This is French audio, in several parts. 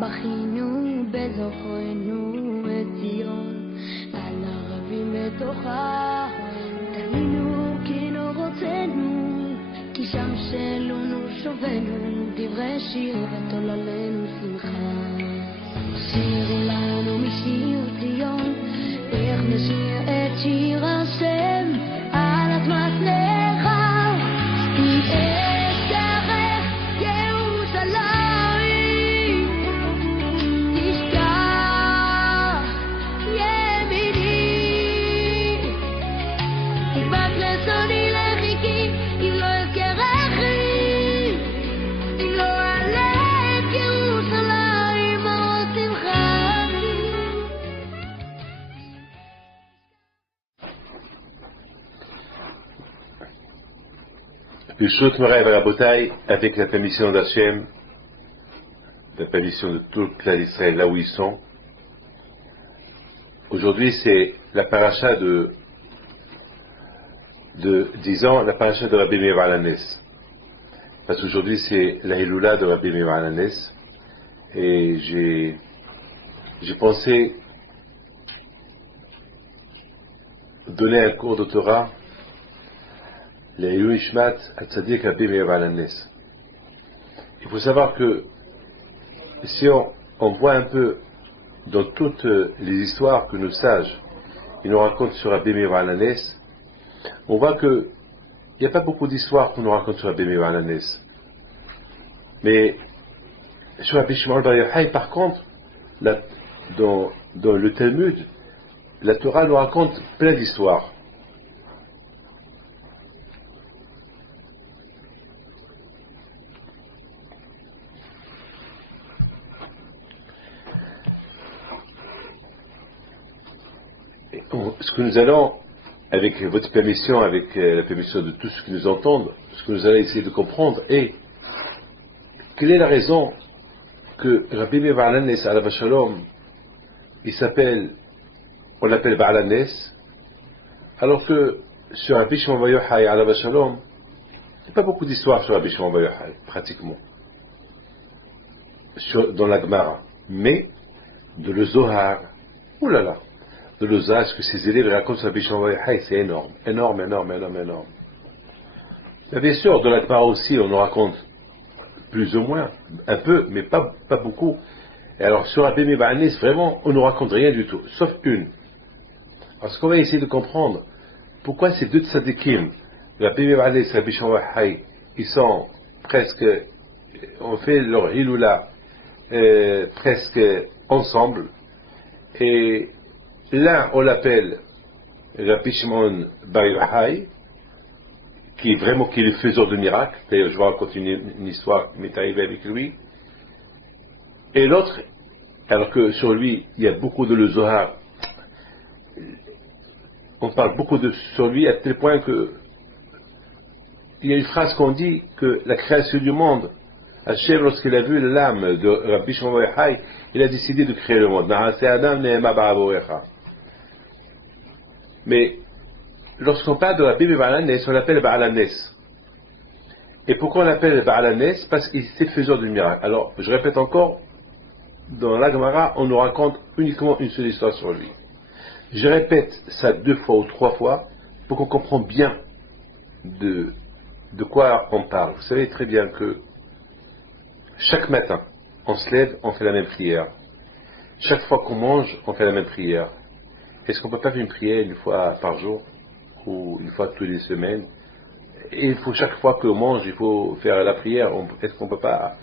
בכינו בזוכרנו את ציון, על הרבים בתוכה, תלינו כי נורותינו, כי שם שלונו שובנו, דברי שיר ותוללנו שמחה. שירו לנו משיר ציון, איך נשיר את שיר השם, על אדמת נחל, עם את דרך ירושלים, תשכח ימיני, תדבק לצוני לחיכי, אם לא אזכרכי, אם לא אעלה את ירושלים אור שמחה. Bishut Moray Barabotai, avec la permission d'Hachem, la permission de tout le clan d'Israël, là où ils sont. Aujourd'hui, c'est la paracha disons, la paracha de Rabbi Meir Baal HaNes. Parce qu'aujourd'hui, c'est la Hiloula de Rabbi Meir Baal HaNes. Et j'ai pensé donner un cours de Torah il faut savoir que si on voit un peu dans toutes les histoires que nos sages ils nous racontent sur Rabbi Meir Baal HaNes, on voit que il n'y a pas beaucoup d'histoires qu'on nous raconte sur Rabbi Meir Baal HaNes. Mais sur Rabbi Shimon Bar Yochai, par contre, dans le Talmud, la Torah nous raconte plein d'histoires. Ce que nous allons, avec votre permission, avec la permission de tous ceux qui nous entendent, ce que nous allons essayer de comprendre est quelle est la raison que Rabbi Meir Baal HaNes alav shalom, on l'appelle Baal HaNes, alors que sur Rabbi Shimon Bar Yochai alav shalom, il n'y a pas beaucoup d'histoires sur Rabbi Shimon Bar Yochai, pratiquement, dans la Gemara, mais de le Zohar, oulala, de l'osage que ses élèves racontent sur Rabbi Shimon Bar Yochai, c'est énorme. Mais bien sûr, dans la Gemara aussi, on nous raconte plus ou moins, un peu, mais pas beaucoup. Et alors, sur Rabbi Meir Baal HaNes, vraiment, on ne nous raconte rien du tout, sauf une. Parce qu'on va essayer de comprendre pourquoi ces deux tzadikim, Rabbi Meir Baal HaNes et Rabbi Shimon Bar Yochai, ils sont presque, on fait leur hiloula presque ensemble, et l'un, on l'appelle Rabbi Shimon Bar Yochai, qui est le faiseur de miracles. D'ailleurs, je vais raconter une histoire qui m'est arrivée avec lui. Et l'autre, alors que sur lui, il y a beaucoup de le Zohar, on parle beaucoup sur lui à tel point que il y a une phrase qu'on dit que la création du monde, Hachem, lorsqu'il a vu l'âme de Rabbi Shimon Bar Yochai, il a décidé de créer le monde. Mais lorsqu'on parle de Rabbi Meir Baal HaNes, on l'appelle Baal HaNes. Et pourquoi on l'appelle Baal HaNes? Parce qu'il était faiseur de miracles. Alors, je répète encore, dans la Gemara, on nous raconte uniquement une seule histoire sur lui. Je répète ça 2 fois ou 3 fois pour qu'on comprenne bien de quoi on parle. Vous savez très bien que chaque matin, on se lève, on fait la même prière. Chaque fois qu'on mange, on fait la même prière. Est-ce qu'on ne peut pas faire une prière une fois par jour ou une fois toutes les semaines? Et il faut chaque fois qu'on mange, il faut faire la prière. Est-ce qu'on ne peut pas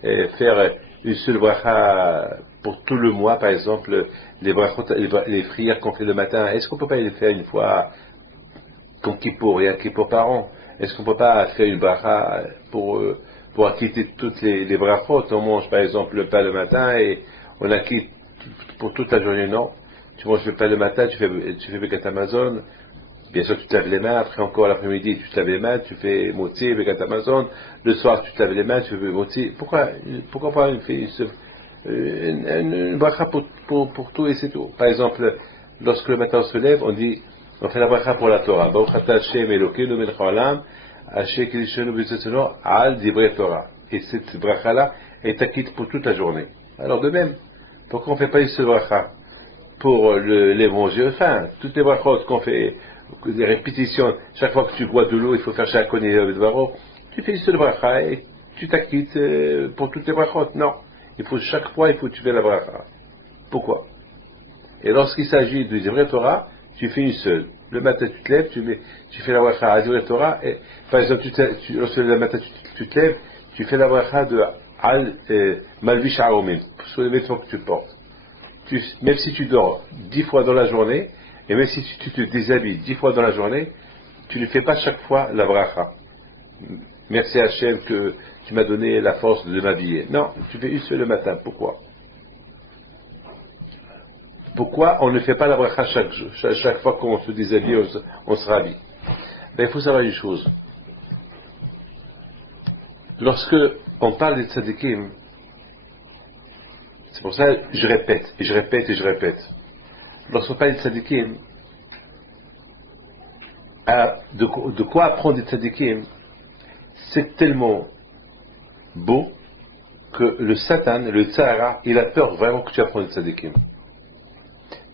faire une seule bracha pour tout le mois, par exemple, les prières qu'on fait le matin? Est-ce qu'on ne peut pas les faire une fois comme Kippour et un Kippour par an? Est-ce qu'on ne peut pas faire une bracha pour acquitter toutes les brachot? On mange par exemple le pain le matin et on acquitte pour toute la journée, non? Tu manges le pain le matin, tu fais Birkat Hamazon, bien sûr tu te laves les mains, après encore l'après-midi tu te laves les mains, tu fais Motzi, Birkat Hamazon, le soir tu te laves les mains, tu fais Motzi. Pourquoi pas une bracha pour tout et c'est tout? Par exemple, lorsque le matin on se lève, on fait la bracha pour la Torah. Baruch atah Hashem Elokeinu melech haolam, asher kiddushenu b'tzitzonu al divrei Torah. Et cette bracha là est acquitte pour toute la journée. Alors de même, pourquoi on ne fait pas une seule bracha pour l'évangile? Enfin, toutes les brachot qu'on fait, des répétitions, chaque fois que tu bois de l'eau, il faut faire chaque de varo, tu fais une seule bracha et tu t'acquittes pour toutes les brachot. Non, il faut chaque fois, il faut que tu fais la bracha. Pourquoi? Et lorsqu'il s'agit de Divrei Torah, tu fais une seule. Le matin, tu te lèves, tu fais la bracha à Divrei Torah, et par exemple, lorsque le matin, tu te lèves, tu fais la bracha de Al Malvish Aromim, sur les vêtements que tu portes. Même si tu dors 10 fois dans la journée, et même si tu te déshabilles 10 fois dans la journée, tu ne fais pas chaque fois la bracha. Merci Hachem que tu m'as donné la force de m'habiller. Non, tu fais une seule le matin. Pourquoi? Pourquoi on ne fait pas la bracha chaque fois qu'on se déshabille, on se rhabille? Ben, il faut savoir une chose. Lorsque on parle des tzadikim, c'est pour ça que je répète, et je répète, et je répète. Lorsqu'on parle des tzadikim, de quoi apprendre des tzadikim, c'est tellement beau que le Satan, le Tzahara, il a peur vraiment que tu apprennes des tzadikim.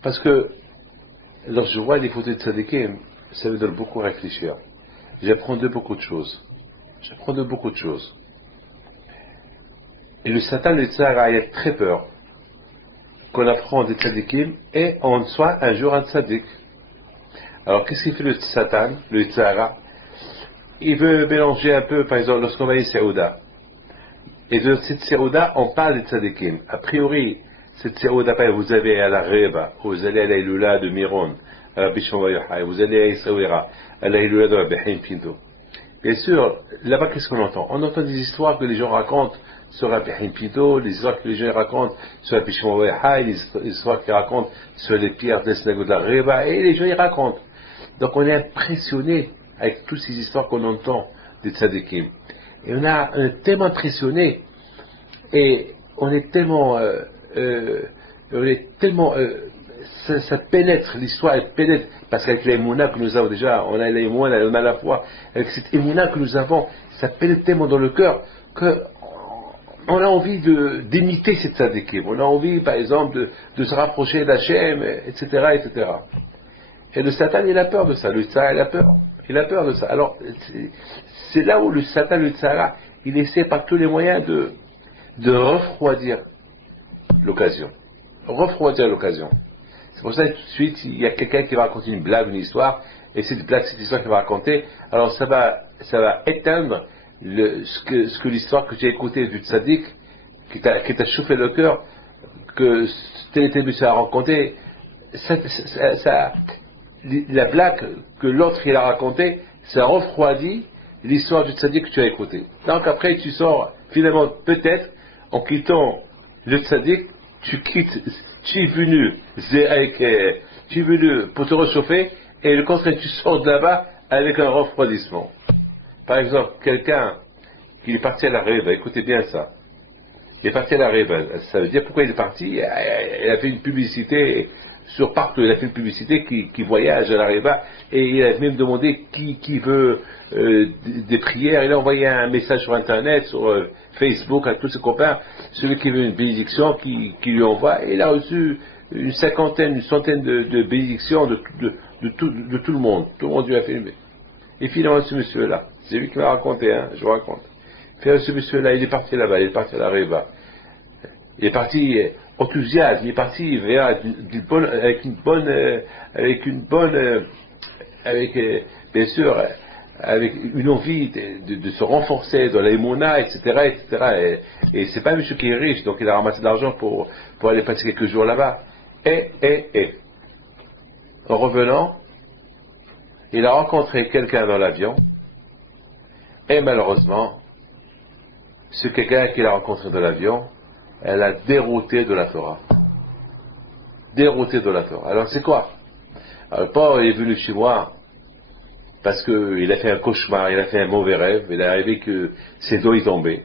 Parce que lorsque je vois les photos de tzadikim, ça me donne beaucoup à réfléchir. J'apprends de beaucoup de choses. Et le Satan, le Tzahara, il a très peur qu'on apprend des tzadikim et on soit un jour un tzadik. Alors qu'est-ce qu'il fait le Satan, le Tzahara? Il veut mélanger un peu, par exemple, lorsqu'on va à une Séouda. Et de cette Séouda, on parle des tzadikim. A priori, cette Séouda, vous avez à la Reba, vous allez à la Iloula de Miron, à la Bishon Vayochai, vous allez à Israël, à la Iloula de la Behin Pinto. Bien sûr, là-bas, qu'est-ce qu'on entend? On entend des histoires que les gens racontent sur la Behin Pinto, les histoires que les gens racontent sur la Bishon Vayochai, les histoires qu'ils racontent sur les pierres de la synagogue de la Reba, et les gens y racontent. Donc on est impressionné avec toutes ces histoires qu'on entend des tzadikim. Et on est tellement impressionné, et on est tellement, ça pénètre, l'histoire elle pénètre, parce qu'avec l'émouna que nous avons déjà, on a l'émouna, on a la foi, avec cette émouna que nous avons, ça pénètre tellement dans le cœur, qu'on a envie d'imiter cette tzadikim. On a envie, par exemple, de se rapprocher d'Hachem, etc., etc. Et le Satan, il a peur de ça, le Tzahara, il a peur de ça. Alors, c'est là où le Satan, le Tzahara, il essaie par tous les moyens de refroidir l'occasion. C'est pour ça que tout de suite, il y a quelqu'un qui va raconter une blague, une histoire, et cette histoire qu'il va raconter, alors ça va éteindre ce que l'histoire que j'ai écoutée du tzaddik, qui t'a chauffé le cœur, que tel monsieur a raconté, la blague que l'autre il a racontée, ça refroidit l'histoire du tzaddik que tu as écouté. Donc après tu sors, finalement peut-être, en quittant le tzaddik, tu es venu pour te réchauffer, et le contraire, tu sors de là-bas avec un refroidissement. Par exemple, quelqu'un qui est parti à la Reba, écoutez bien ça. Il est parti à la Reba, ça veut dire pourquoi il est parti. Il a fait une publicité sur partout, il a fait une publicité qui voyage à la Reba, et il a même demandé qui veut des prières. Il a envoyé un message sur Internet, sur Facebook à tous ses copains, celui qui veut une bénédiction, qui lui envoie, et il a reçu une centaine de bénédictions de tout le monde. Tout le monde lui a fait une. Et finalement, ce monsieur-là, c'est lui qui m'a raconté, hein, je vous raconte. Finalement, ce monsieur-là, il est parti là-bas, il est parti à la Reba. Il est parti enthousiaste, il est parti bien sûr, avec une envie de se renforcer dans la émona, etc., etc. Et c'est pas un monsieur qui est riche, donc il a ramassé de l'argent pour aller passer quelques jours là-bas. En revenant, il a rencontré quelqu'un dans l'avion, et malheureusement, ce quelqu'un qu'il a rencontré dans l'avion, elle a dérouté de la Torah. Alors c'est quoi? Alors, le pauvre est venu chez moi parce qu'il a fait un cauchemar, il a fait un mauvais rêve, il est arrivé que ses doigts y tombaient.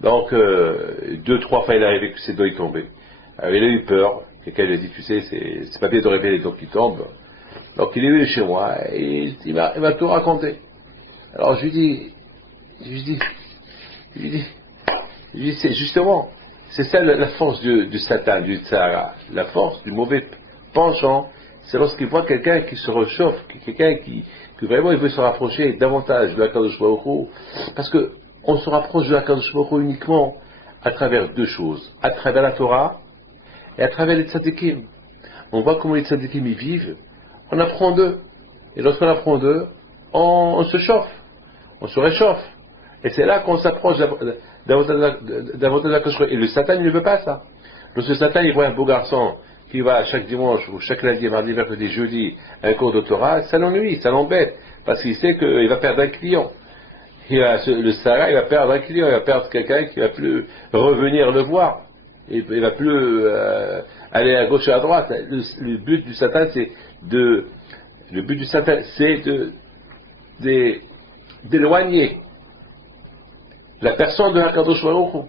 Donc 2-3 fois il est arrivé que ses doigts y tombaient. Alors, il a eu peur, quelqu'un lui a dit, tu sais, c'est pas bien de rêver les doigts qui tombent. Donc il est venu chez moi et il m'a tout raconté. Alors je lui dis, c'est justement, C'est ça la force du Satan, du Tsara. La force du mauvais penchant, c'est lorsqu'il voit quelqu'un qui se réchauffe, quelqu'un qui vraiment il veut se rapprocher davantage de la Kadosh Baruch Hu, parce qu'on se rapproche de la Kadosh Baruch Hu uniquement à travers deux choses, à travers la Torah et à travers les tzadikim. On voit comment les tzadikim y vivent, on apprend d'eux. Et lorsqu'on apprend d'eux, on se chauffe, on se réchauffe. Et c'est là qu'on s'approche davantage de la Kadosh Baruch Hu. Et le Satan, il ne veut pas ça. Lorsque le Satan, il voit un beau garçon qui va chaque dimanche, ou chaque lundi, mardi, mercredi, jeudi, à un cours de Torah, ça l'ennuie, ça l'embête, parce qu'il sait qu'il va perdre un client. Le Sarah, il va perdre un client, il va perdre quelqu'un qui ne va plus revenir le voir. Il ne va plus aller à gauche et à droite. Le but du Satan, c'est d'éloigner la personne de la Kadosh Baruch Hu.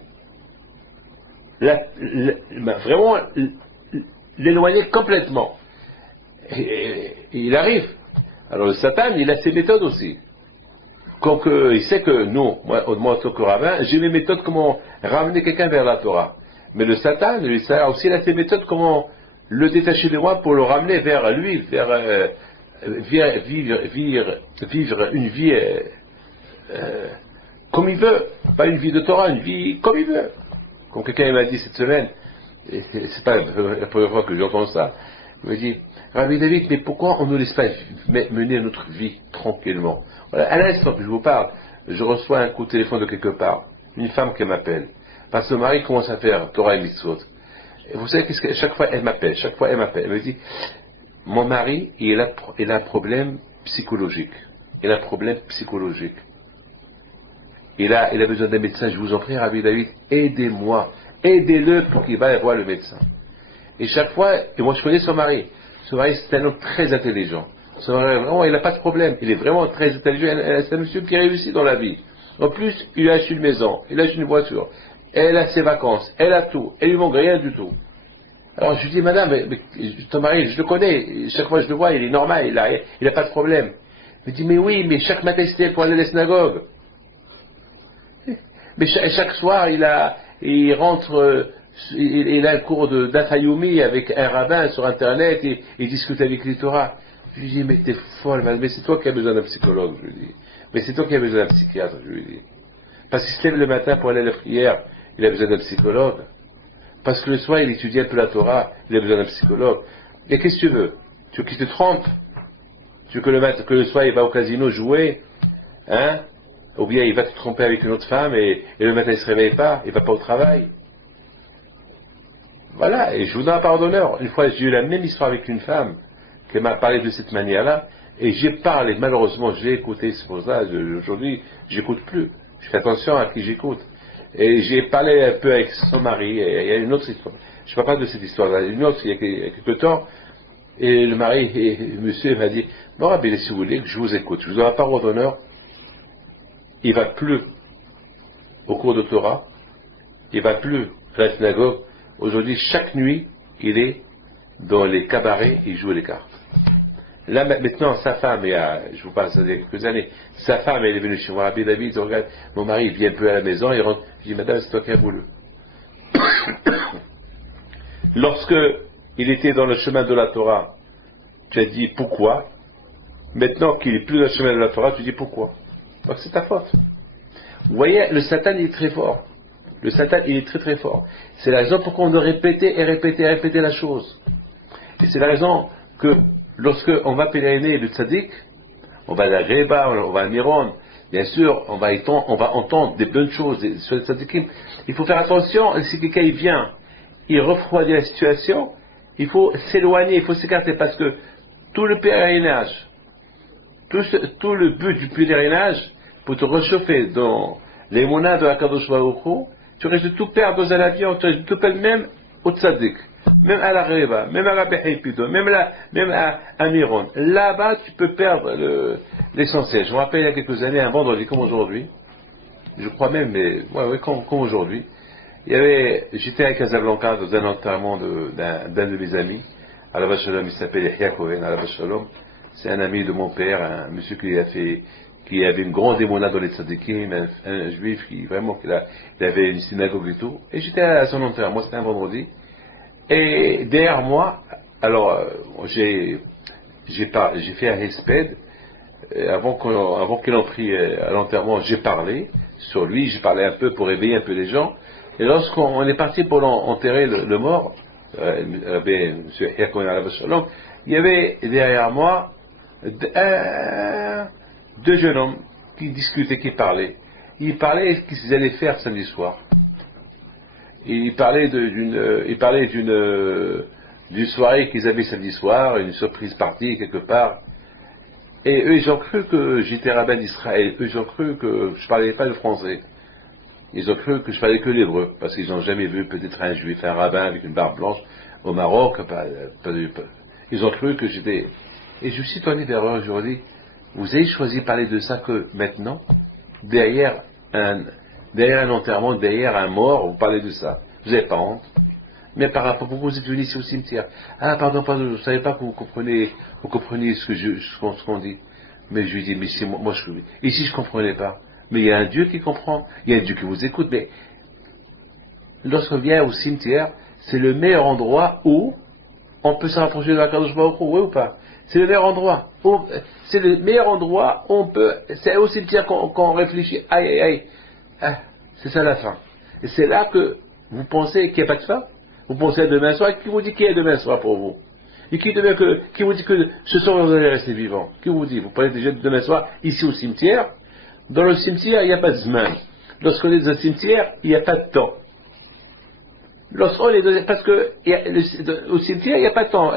Vraiment l'éloigner complètement. Et il arrive. Alors le Satan, il a ses méthodes aussi. Il sait que nous, moi en tant que rabbin, j'ai mes méthodes comment ramener quelqu'un vers la Torah. Mais le Satan, lui, ça aussi, il a ses méthodes comment le détacher de moi pour le ramener vers lui, vers vivre une vie comme il veut. Pas une vie de Torah, une vie comme il veut. Comme quelqu'un m'a dit cette semaine, et c'est pas la première fois que j'entends ça, il me dit, Rabbi David, mais pourquoi on ne laisse pas mener notre vie tranquillement? Voilà, à l'instant que je vous parle, je reçois un coup de téléphone de quelque part, une femme qui m'appelle, parce que le mari commence à faire Torah et Mitzvot. Et vous savez qu'est-ce que chaque fois elle m'appelle, elle me dit, mon mari, il a un problème psychologique. Il a besoin d'un médecin, je vous en prie, Rabbi David, aidez-moi, aidez-le pour qu'il va voir le médecin. Et chaque fois, et moi je connais son mari, c'est un homme très intelligent. Son mari, vraiment, il n'a pas de problème, il est vraiment très intelligent, c'est un monsieur qui réussit dans la vie. En plus, il a acheté une maison, il a acheté une voiture, elle a ses vacances, elle a tout, elle lui manque rien du tout. Alors je lui dis, madame, mais ton mari, je le connais, chaque fois que je le vois, il est normal, il n'a pas de problème. Il me dit, mais oui, mais chaque matin c'était pour aller à la synagogue. Mais chaque soir, il rentre, il a un cours d'Atayumi avec un rabbin sur Internet, et il discute avec les Torah. Je lui dis, mais t'es folle, mais c'est toi qui as besoin d'un psychologue, je lui dis. Mais c'est toi qui as besoin d'un psychiatre, je lui dis. Parce qu'il se lève le matin pour aller à la prière, il a besoin d'un psychologue. Parce que le soir, il étudie un peu la Torah, il a besoin d'un psychologue. Et qu'est-ce que tu veux? Tu veux qu'il te trompe? Tu veux que le soir, il va au casino jouer? Hein? Ou bien il va te tromper avec une autre femme et le matin il ne se réveille pas, il ne va pas au travail. Voilà, et je vous donne un pardonneur. Une fois, j'ai eu la même histoire avec une femme qui m'a parlé de cette manière-là, et j'ai parlé, malheureusement, je l'ai écouté, c'est pour ça, aujourd'hui, j'écoute plus. Je fais attention à qui j'écoute. Et j'ai parlé un peu avec son mari, et il y a une autre histoire. Je ne parle pas de cette histoire-là, une autre, il y a quelques temps, et le mari, et le monsieur m'a dit, bon, Rabbi, si vous voulez, je vous écoute, je vous donne un parole d'honneur. Il va plus au cours de Torah, il va plus à la synagogue. Aujourd'hui, chaque nuit, il est dans les cabarets, il joue les cartes. Là, maintenant, sa femme, je vous parle ça il y a quelques années, sa femme, elle est venue chez moi, Rabbi David, regarde, mon mari, il vient plus à la maison, il rentre, je dis, madame, c'est toi qui as voulu. Lorsque il était dans le chemin de la Torah, tu as dit pourquoi. Maintenant qu'il est plus dans le chemin de la Torah, tu dis pourquoi. Donc c'est ta faute. Vous voyez, le Satan il est très fort. Le Satan il est très très fort. C'est la raison pourquoi on doit répéter la chose. Et c'est la raison que lorsque on va pèleriner le tzaddik, on va à la Reba, on va à Miron, bien sûr, on va entendre des bonnes choses sur le tzaddikim. Il faut faire attention, si quelqu'un il vient, il refroidit la situation, il faut s'éloigner, il faut s'écarter, parce que tout le pèlerinage, tout le but du pèlerinage, pour te réchauffer dans les monades de la Kadosh Baruch Hu, tu risques de tout perdre dans un avion, tu risques de tout perdre même au tzaddik, même à la Reva, même à la Behipido, même à Miron. Là-bas, tu peux perdre l'essentiel. Je me rappelle il y a quelques années, un vendredi comme aujourd'hui, je crois même, mais ouais, comme aujourd'hui, j'étais à Casablanca dans un enterrement d'un de mes amis, à la Shalom, il s'appelle Yahya Cohen, à la Shalom. C'est un ami de mon père, un monsieur qui a fait qui avait une grande émona dans les tzadikim, un juif qui vraiment, il avait une synagogue et tout. Et j'étais à son enterrement, c'était un vendredi. Et derrière moi, alors, j'ai fait un hesped. Avant qu'il en prie à l'enterrement, j'ai parlé sur lui, j'ai parlé un peu pour réveiller un peu les gens. Et lorsqu'on est parti pour enterrer le mort, M. Yacoun Alav Shalom, il y avait derrière moi deux jeunes hommes qui discutaient, qui parlaient. Ils parlaient de ce qu'ils allaient faire samedi soir. Ils parlaient d'une soirée qu'ils avaient samedi soir, une surprise partie quelque part. Et eux, ils ont cru que j'étais rabbin d'Israël. Eux, ils ont cru que je parlais pas le français. Ils ont cru que je parlais que l'hébreu, parce qu'ils n'ont jamais vu peut-être un juif, un rabbin avec une barbe blanche au Maroc. Ils ont cru que j'étais... Et je me suis tourné vers eux, je leur ai dit, vous avez choisi de parler de ça que maintenant, derrière un enterrement, derrière un mort, vous parlez de ça. Vous n'avez pas honte. Mais par rapport, vous êtes venus ici au cimetière. Ah, pardon, je ne savais pas que vous compreniez ce qu'on dit. Mais je lui dis, mais si moi ici je ne comprenais pas. Mais il y a un Dieu qui comprend, il y a un Dieu qui vous écoute. Mais lorsqu'on vient au cimetière, c'est le meilleur endroit où on peut se rapprocher de la Kadosh Baruch Hu, oui ou pas? C'est le meilleur endroit. C'est le meilleur endroit où on peut. C'est au cimetière qu'on réfléchit. Aïe, aïe, aïe. Ah, c'est ça la fin. Et c'est là que vous pensez qu'il n'y a pas de fin. Vous pensez à demain soir. Qui vous dit qu'il y a demain soir pour vous? Et qui vous dit que ce soir vous allez rester vivant? Qui vous dit? Vous parlez déjà de demain soir ici au cimetière. Dans le cimetière, il n'y a pas de zman. Lorsqu'on est dans le cimetière, il n'y a pas de temps. Parce que au cimetière, il n'y a pas de temps.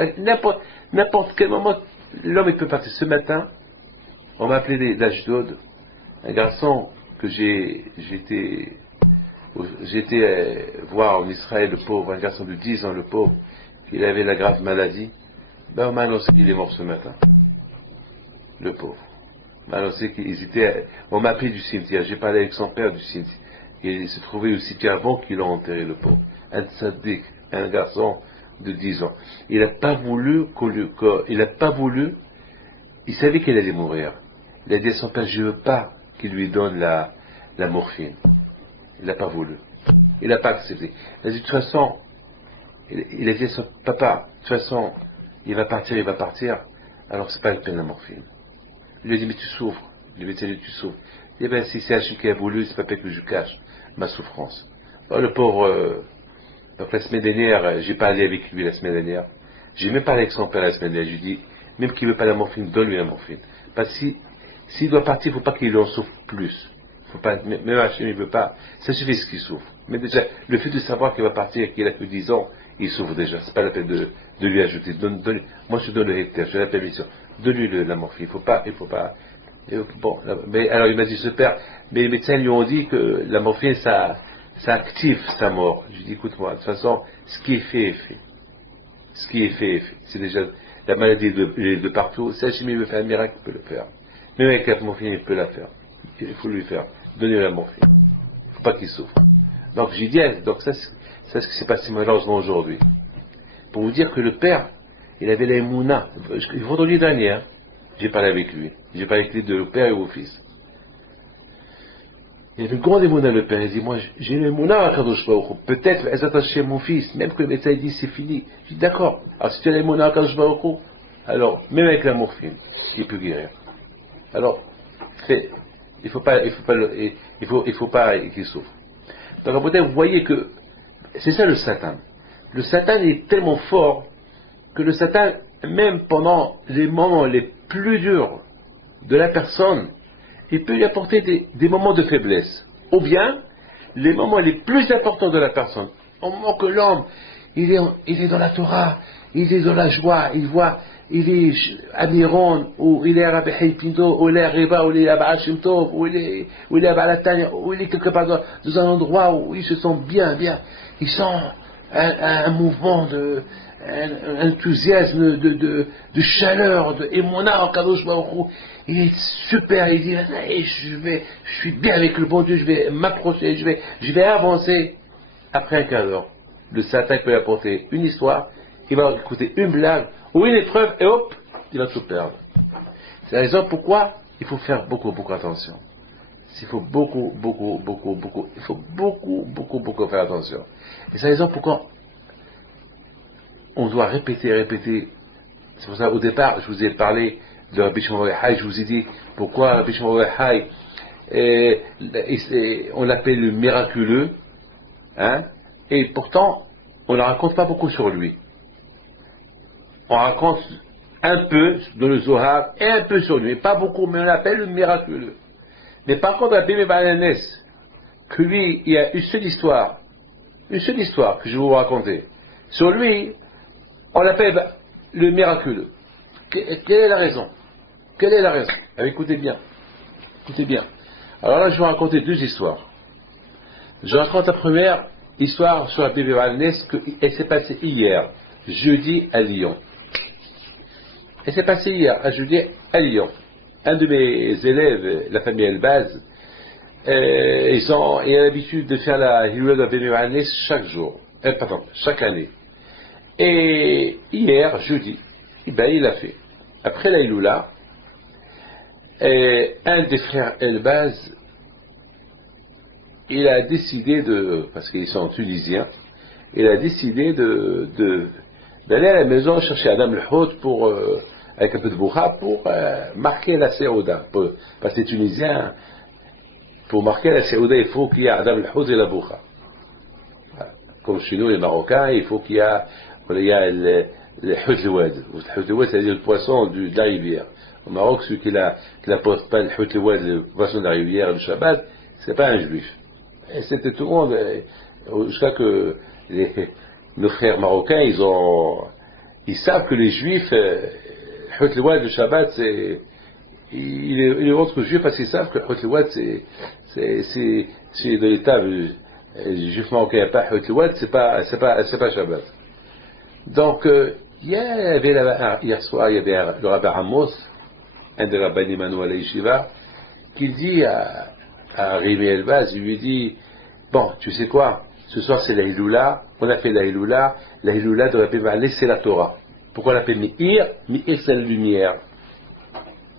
N'importe quel moment, l'homme il peut partir. Ce matin, on m'a appelé d'Ashdod, un garçon que j'étais voir en Israël, le pauvre, un garçon de 10 ans, le pauvre, il avait la grave maladie. On m'a annoncé qu'il est mort ce matin. Le pauvre. On m'a annoncé on m'a appelé du cimetière. J'ai parlé avec son père du cimetière. Il se trouvait au cimetière avant qu'il l'ait enterré, le pauvre. Un tzaddik, un garçon de 10 ans. Il n'a pas voulu, il savait qu'il allait mourir. Il a dit à son père, je ne veux pas qu'il lui donne la morphine. Il n'a pas voulu. Il n'a pas accepté. Il a dit, de toute façon, il a dit à son papa, de toute façon, il va partir, alors c'est pas la peine la morphine. Il lui a dit, mais tu souffres. Le médecin lui a dit, tu souffres. Il dit, si c'est Hachem qui a voulu, c'est pas peine que je cache ma souffrance. Alors, le pauvre, donc la semaine dernière, j'ai parlé avec lui la semaine dernière. J'ai même parlé avec son père la semaine dernière. Je lui ai dit, même qu'il ne veut pas la morphine, donne-lui la morphine. Parce que s'il doit partir, il ne faut pas qu'il en souffre plus. Faut pas, même Hachem, il ne veut pas. Ça suffit ce qu'il souffre. Mais déjà, le fait de savoir qu'il va partir, qu'il a que 10 ans, il souffre déjà. C'est pas la peine de lui ajouter. Moi, je te donne le hectare, je te donne la permission. Donne-lui la morphine. Il faut pas. Bon, mais alors il m'a dit, ce père, mais les médecins lui ont dit que la morphine, ça active sa mort. Je lui ai dit, écoute-moi, de toute façon, ce qui est fait est fait. Ce qui est fait est fait. C'est déjà, la maladie de partout. Si Hachem veut faire un miracle, il peut le faire. Même avec la morphine, il peut la faire. Il faut lui faire. Donner la morphine. Il ne faut pas qu'il souffre. Donc j'ai dit, donc ça c'est ce qui s'est passé malheureusement aujourd'hui. Pour vous dire que le père, il avait la émouna. Vendredi dernier, hein, j'ai parlé avec lui. J'ai parlé avec les deux, le père et le fils. Il avait une grande émouna, le père. Il dit, moi j'ai l'émouna à Kadosh Baruch Hu. Peut-être, elle s'attache à mon fils, même que le médecin dit c'est fini. Je dis, d'accord. Alors si tu as l'émouna à Kadosh Baruch Hu, alors, même avec la morphine, il peut guérir. Alors, il faut pas qu'il souffre. Donc, vous voyez que c'est ça le Satan. Le Satan est tellement fort que le Satan, même pendant les moments les plus durs de la personne, il peut lui apporter des moments de faiblesse. Ou bien, les moments les plus importants de la personne. Au moment que l'homme, il est dans la Torah, il est dans la joie, il est à Miron, ou il est à Rabbi Pinto, ou il est à Reba, ou il est à Baal Shem Tov, ou il est à Baal Tanya, ou il est quelque part dans un endroit où il se sent bien. Il sent un mouvement un enthousiasme de chaleur, de Emona en Kadosh Baruch Hu. Il est super, il dit, je suis bien avec le bon Dieu, je vais m'approcher, je vais avancer. Après un quart d'heure, le Satan peut apporter une histoire, il va écouter une blague ou une épreuve et hop, il va tout perdre. C'est la raison pourquoi il faut faire beaucoup attention. Il faut beaucoup faire attention. Et c'est la raison pourquoi on doit répéter. C'est pour ça, au départ, je vous ai parlé de Rabbi Shimon Bar Yochai, je vous ai dit pourquoi Rabbi Shimon Bar Yochai, on l'appelle le miraculeux, hein, et pourtant, on ne raconte pas beaucoup sur lui. On raconte un peu dans le Zohar et un peu sur lui, pas beaucoup, mais on l'appelle le miraculeux. Mais par contre, Rabbi Meir Baal HaNes, que lui, il y a une seule histoire que je vais vous raconter. Sur lui, on l'appelle le miraculeux. Quelle est la raison? Écoutez bien. Alors là, je vais vous raconter deux histoires. Je raconte la première histoire sur Rabbi Meir Baal HaNes, elle s'est passée hier, jeudi à Lyon. Elle s'est passée hier, jeudi à Lyon. Un de mes élèves, la famille Elbaz, il a l'habitude de faire la Hiloula de Rabbi Meir Baal HaNes chaque année. Et hier, jeudi, il l'a fait. Après la Hiloula, un des frères Elbaz, il a décidé parce qu'ils sont tunisiens, il a décidé d'aller à la maison chercher Adam le Hod avec un peu de bourra pour marquer la Séouda. Parce que les Tunisiens, pour marquer la Séouda, il faut qu'il y ait Adam le Hod et la bourra. Comme chez nous, les Marocains, il faut qu'il y ait le Hod Louad. Le Hod Louad, c'est-à-dire le poisson de la rivière. Au Maroc, celui qui n'apporte pas le Hod Louad, le poisson de la rivière, le Shabbat, c'est pas un juif. Et c'était tout le monde, jusqu'à que nos frères marocains, ils savent que les juifs, Hot Louad, le Shabbat, il est autre juif parce qu'ils savent que Hot Louad, c'est de l'état, les juifs marocains, pas Hot Louad, c'est pas Shabbat. Donc, hier soir, il y avait le rabbin Amos, un des rabbins Emmanuel à la Yeshiva, qui dit à Rémi Elbaz, il lui dit, bon, tu sais quoi, ce soir c'est la Hiloula, on a fait la Hiloula de Rabbi Meir Baal HaNes, c'est la Torah. Pourquoi on l'appelle Meir? Meir, c'est la lumière.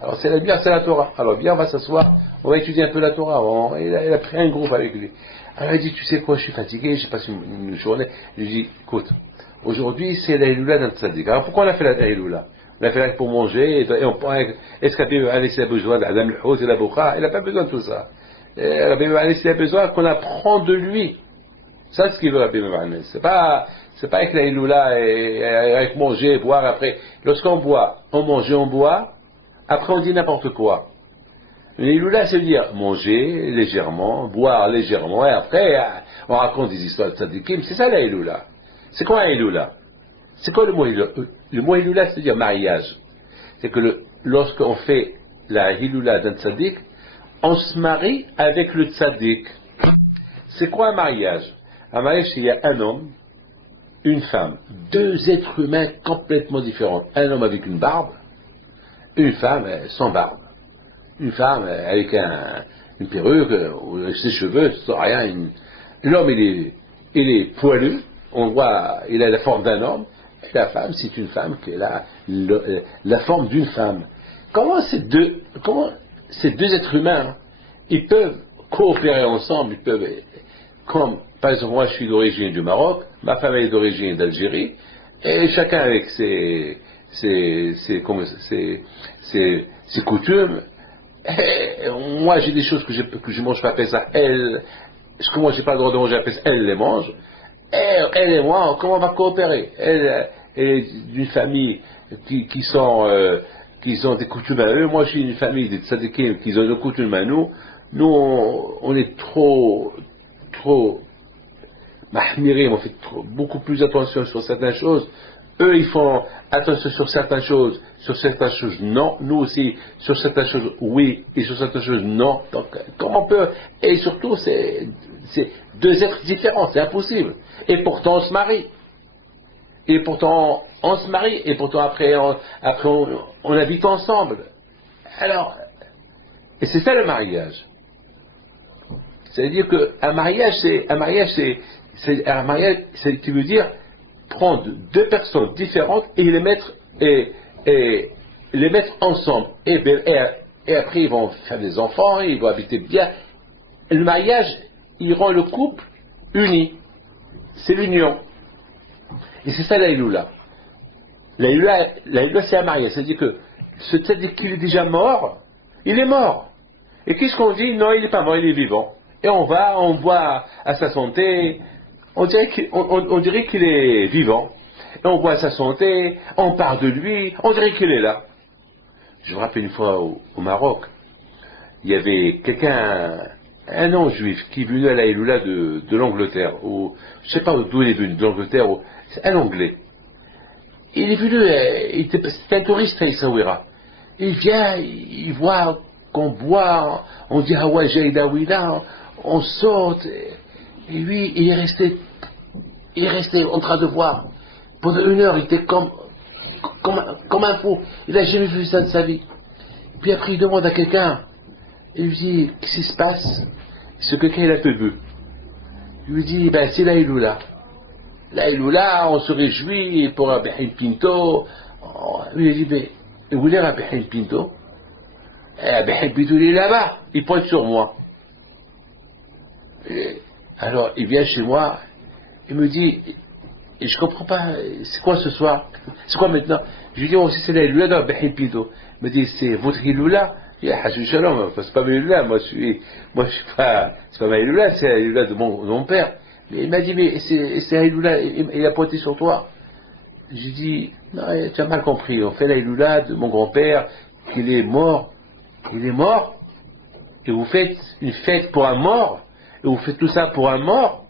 Alors c'est la lumière, c'est la Torah. Alors bien, on va s'asseoir, on va étudier un peu la Torah. Il a pris un groupe avec lui. Alors il dit, tu sais quoi, je suis fatigué, j'ai passé une journée. Je lui dis, écoute, aujourd'hui c'est la Hiloula d'un tzaddik. Alors pourquoi on a fait la Hiloula? On a fait la pour manger, et on prend, est-ce que Rabbi Meir Baal HaNes a besoin d'Adam le Hod et la Boukha? Il n'a pas besoin de tout ça. Rabbi Meir Baal HaNes a besoin qu'on apprend de lui. Ça, c'est ce qu'il veut, Rabbi Meir Baal HaNes. C'est pas avec la Hiloula et avec manger, boire après. Lorsqu'on boit, on mange et on boit, après on dit n'importe quoi. La Hiloula, c'est dire manger légèrement, boire légèrement, et après, on raconte des histoires de tzadikim. C'est ça la Hiloula. C'est quoi la Hiloula? C'est quoi le mot Hiloula? Le mot Hiloula, c'est dire mariage. C'est que lorsqu'on fait la Hiloula d'un tzadik, on se marie avec le tzaddik. C'est quoi un mariage? Un mariage, c'est il y a un homme, une femme, deux êtres humains complètement différents. Un homme avec une barbe, une femme sans barbe. Une femme avec une perruque, ses cheveux, sans rien. L'homme, il est poilu, on voit, il a la forme d'un homme, et la femme, c'est une femme qui a la forme d'une femme. Comment ces deux êtres humains, ils peuvent coopérer ensemble, ils peuvent, comme, par exemple, moi je suis d'origine du Maroc, ma femme est d'origine d'Algérie, et chacun avec ses coutumes. Et moi j'ai des choses que je mange pas Pessah, que moi j'ai pas le droit de manger à Pessah, elle les mange. Elle et moi, comment on va coopérer? Elle est d'une famille qui ont des coutumes à eux, moi je suis d'une famille des tzadikim qui ont des coutumes à nous. Nous on est trop mahmirim, on fait beaucoup plus attention sur certaines choses. Eux, ils font attention sur certaines choses non. Nous aussi, sur certaines choses oui, et sur certaines choses non. Donc, comment on peut... Et surtout, c'est deux êtres différents, c'est impossible. Et pourtant, on se marie. Et pourtant, après, on habite ensemble. Alors, et c'est ça le mariage. C'est-à-dire qu'un mariage, tu veux dire prendre deux personnes différentes et les mettre ensemble. Et et après ils vont faire des enfants, ils vont habiter bien. Le mariage, il rend le couple uni. C'est l'union. Et c'est ça la Iloula. La Iloula, c'est un mariage. C'est-à-dire que ce tzaddik qui est déjà mort, il est mort. Et qu'est-ce qu'on dit? Non, il n'est pas mort, il est vivant. Et on boit à sa santé, on dirait qu'il est vivant. Et on boit à sa santé, on parle de lui, on dirait qu'il est là. Je me rappelle une fois au Maroc, il y avait quelqu'un, un non-juif, qui est venu à la Iloula de l'Angleterre, ou je ne sais pas d'où il est venu, de l'Angleterre, c'est un Anglais. Il est venu, c'était un touriste à Essaouira. Il vient, il voit qu'on boit, on dit Hawa Jaïdaouila, on saute, et lui, il est resté en train de voir. Pendant 1 heure, il était comme un fou. Il n'a jamais vu ça de sa vie. Puis après, il demande à quelqu'un, il lui dit, qu'est-ce qui se passe? Ce quelqu'un, il a peu vu. Il lui dit, ben, c'est la Iloula. La Iloula, on se réjouit pour Rabbi Pinto. Il lui dit, mais, vous voulez Rabbi Pinto? Rabbi Pinto, il est là-bas. Il pointe sur moi. Alors, il vient chez moi, il me dit, et je comprends pas, c'est quoi ce soir? C'est quoi maintenant? Je lui dis, oh, si c'est la Iloula de Rabbi Pinto. Il me dit, c'est votre Iloula? Il dit, Hachou Shalom, c'est pas ma Iloula, moi je suis pas, c'est pas ma Iloula, c'est la Iloula de mon père. Mais il m'a dit, mais c'est la Iloula, il a pointé sur toi. J'ai dit, non, tu as mal compris, on fait la Iloula de mon grand-père, qu'il est mort. Il est mort, et vous faites une fête pour un mort, et vous faites tout ça pour un mort,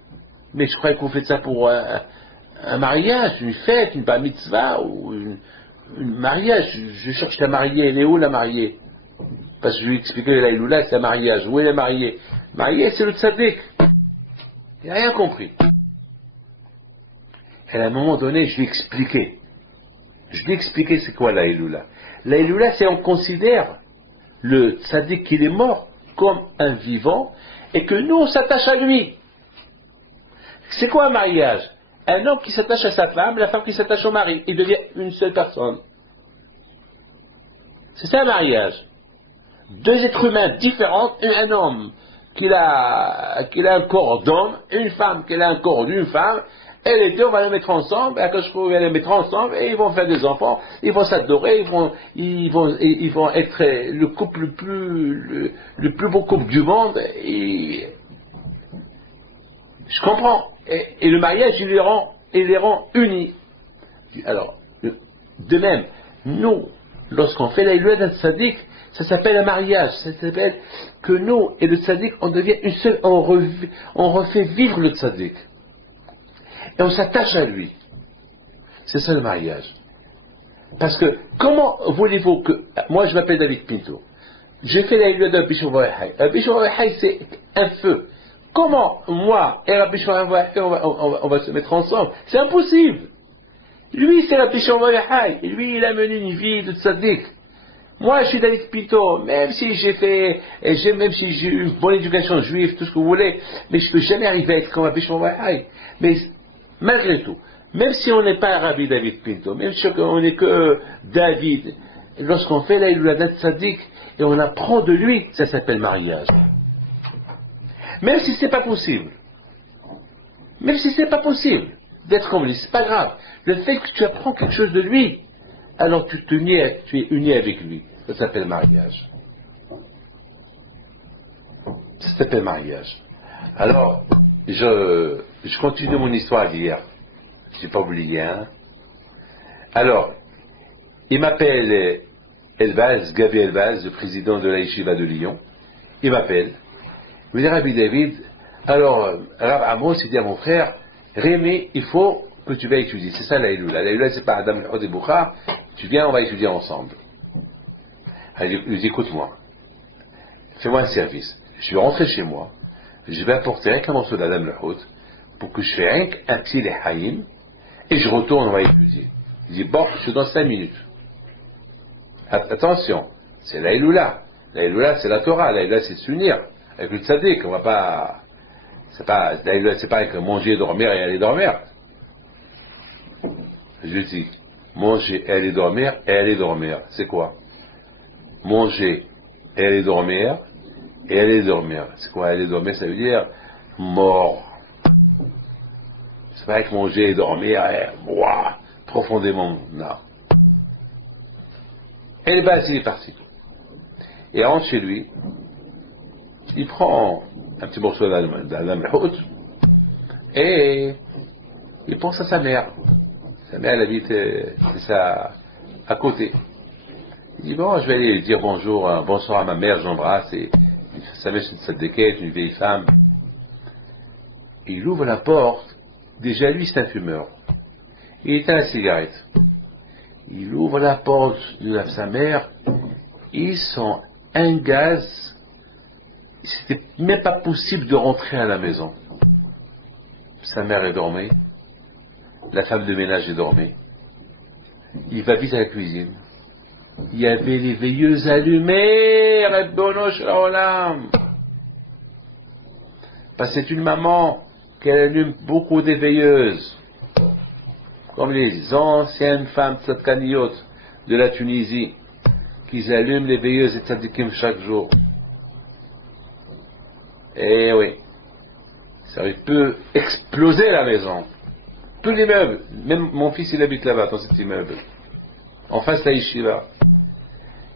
mais je croyais que vous faites ça pour un mariage, une fête, une bar mitzvah, ou une mariage. Je cherche la mariée, elle est où la mariée? Parce que je lui ai expliqué la Iloula, c'est un mariage. Où est la mariée? Mariée, c'est le tzaddik. Il n'a rien compris. Et à un moment donné, je lui ai expliqué. Je lui ai expliqué c'est quoi la Iloula. La Iloula, c'est on considère le tzaddik qu'il est mort comme un vivant et que nous, on s'attache à lui. C'est quoi un mariage? Un homme qui s'attache à sa femme, la femme qui s'attache au mari. Il devient une seule personne. C'est ça un mariage. 2 êtres humains différents, un homme qui a un corps d'homme, une femme qui a un corps d'une femme, et les deux on va les mettre ensemble, et quand je vais les mettre ensemble, et ils vont faire des enfants, ils vont s'adorer, ils vont être le couple le plus beau couple du monde, et je comprends. Et le mariage, il les rend unis. Alors, de même, nous, lorsqu'on fait la Iloula d'un tzaddik, ça s'appelle un mariage, ça s'appelle que nous et le tzaddik, on devient une seule, on refait vivre le tzaddik. Et on s'attache à lui. C'est ça le mariage. Parce que, comment voulez-vous que, moi je m'appelle David Pinto, j'ai fait la Iloula d'un Bishop Vahai. Un Bishop Vahai, c'est un feu. Comment, moi et Rabbi Shimon on va se mettre ensemble? C'est impossible. Lui, c'est Rabbi Shimon Vahai. Lui, il a mené une vie de tzaddik. Moi, je suis David Pinto, même si j'ai eu une bonne éducation juive, tout ce que vous voulez, mais je ne peux jamais arriver à être comme Rabbi Shimon Vahai. Mais, malgré tout, même si on n'est pas Rabbi David Pinto, même si on n'est que David, lorsqu'on fait la Iloula d'un tzaddik, et on apprend de lui, ça s'appelle mariage. Même si c'est pas possible. Même si c'est pas possible d'être comme lui, c'est pas grave. Le fait que tu apprends quelque chose de lui, alors tu es uni avec lui. Ça s'appelle mariage. Ça s'appelle mariage. Alors, je continue mon histoire d'hier. Je n'ai pas oublié, hein. Alors, il m'appelle Elbaz, Gabi Elbaz, le président de la Yeshiva de Lyon. Il m'appelle. Il me dit, Rabbi David, alors, Rav Amos, il dit à mon frère, Rémi, il faut que tu vas étudier. C'est ça la Iloula. La Iloula, c'est pas Adam Hod et Boukhar. Tu viens, on va étudier ensemble. Alors, il dit, écoute-moi, fais-moi un service. Je vais rentrer chez moi, je vais apporter un morceau d'Adam Hod pour que je fasse un petit Lehaïm et je retourne, on va étudier. Il dit, bon, je suis dans 5 minutes. Attention, c'est la Iloula. La Iloula, c'est la Torah. La Iloula, c'est s'unir. Avec le tzaddik, on va pas. C'est pas avec manger, dormir et aller dormir. Je dis, manger et aller dormir, c'est quoi? Manger et aller dormir, et aller dormir. C'est quoi aller dormir? Ça veut dire mort. C'est pas avec manger et dormir, profondément, non. Et le bas, il est parti. Il rentre chez lui, il prend un petit morceau d'Adam al-Hout, et il pense à sa mère. Sa mère, elle habite, c'est ça, à côté. Il dit, bon, je vais aller dire bonjour, bonsoir à ma mère, j'embrasse, et sa mère, c'est une sadéquette, une vieille femme. Et il ouvre la porte, déjà lui, c'est un fumeur. Il éteint la cigarette. Il ouvre la porte de sa mère, ils sont un gaz, c'était même pas possible de rentrer à la maison. Sa mère est dormie, la femme de ménage est dormie. Il va vite à la cuisine. Il y avait les veilleuses allumées, Rabbono Shel Olam. Parce que c'est une maman qui allume beaucoup des veilleuses, comme les anciennes femmes tzadkaniyot de la Tunisie, qui allument les veilleuses et tzadikim chaque jour. Eh oui, ça peut exploser la maison. Tous les meubles, même mon fils il habite là-bas dans cet immeuble, en face de la yeshiva.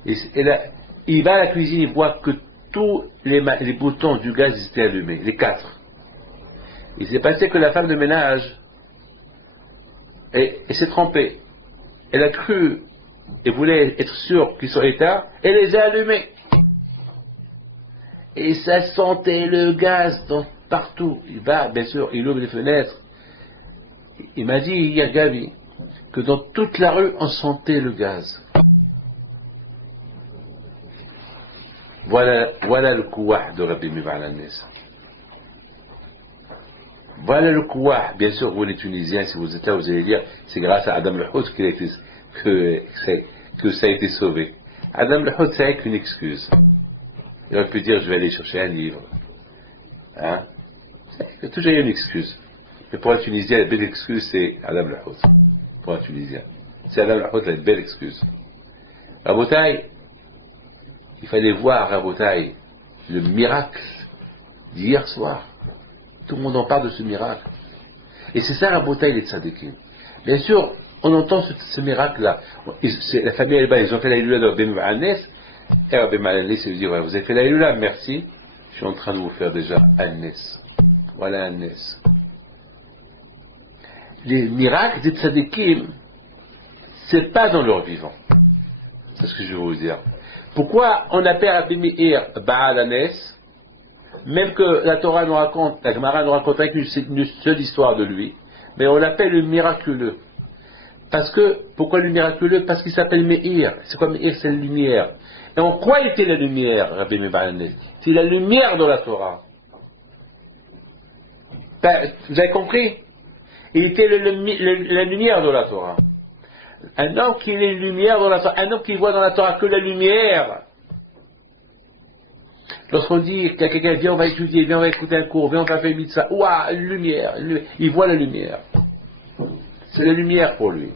Et là, il va à la cuisine, il voit que tous les boutons du gaz étaient allumés, les 4. Il s'est passé que la femme de ménage s'est trompée. Elle a cru et voulait être sûre qu'ils sont éteints, elle les a allumés. Et ça sentait le gaz partout. Il va, bien sûr, il ouvre les fenêtres. Il m'a dit, hier Gabi, que dans toute la rue, on sentait le gaz. Voilà le kouah de Rabbi Meir Baal HaNes. Voilà le kouah. Bien sûr, vous les Tunisiens, si vous êtes là, vous allez dire, c'est grâce à Adam al-Hout que ça a été sauvé. Adam al-Hout, c'est avec une excuse. Il aurait pu dire, je vais aller chercher un livre. Hein? Il y a toujours une excuse. Mais pour un Tunisien, la belle excuse, c'est Adam al-Hout. Pour un Tunisien. C'est Adam al-Hout, la belle excuse. Rabotai, il fallait voir, Rabotai, le miracle d'hier soir. Tout le monde en parle de ce miracle. Et c'est ça, Rabotai, les tzadikim. Bien sûr, on entend ce miracle-là. La famille Elba, ils ont fait la Ilula de Rabbi Meir Baal HaNes. Et Rabbi Meir Baal HaNes, il dit, ouais, vous avez fait la Ilula, merci. Je suis en train de vous faire déjà HaNes. Voilà HaNes. Les miracles des tzadikim, c'est pas dans leur vivant. C'est ce que je veux vous dire. Pourquoi on appelle Rabbi Meir Baal HaNes, même que la Torah nous raconte, la Gemara nous raconte avec une seule histoire de lui, mais on l'appelle le miraculeux. Parce que, pourquoi le miraculeux? Parce qu'il s'appelle Meir. C'est quoi Meir? C'est la lumière. Et en quoi était la lumière, Rabbi Meir Baal HaNes? C'est la lumière de la Torah. Vous avez compris? Il était la lumière de la Torah. Un homme qui est lumière dans la Torah, un homme qui voit dans la Torah que la lumière. Lorsqu'on dit qu'à quelqu'un vient, on va étudier, viens, on va écouter un cours, viens, on va faire une mitzvah, ouah, lumière, il voit la lumière. C'est la lumière pour lui.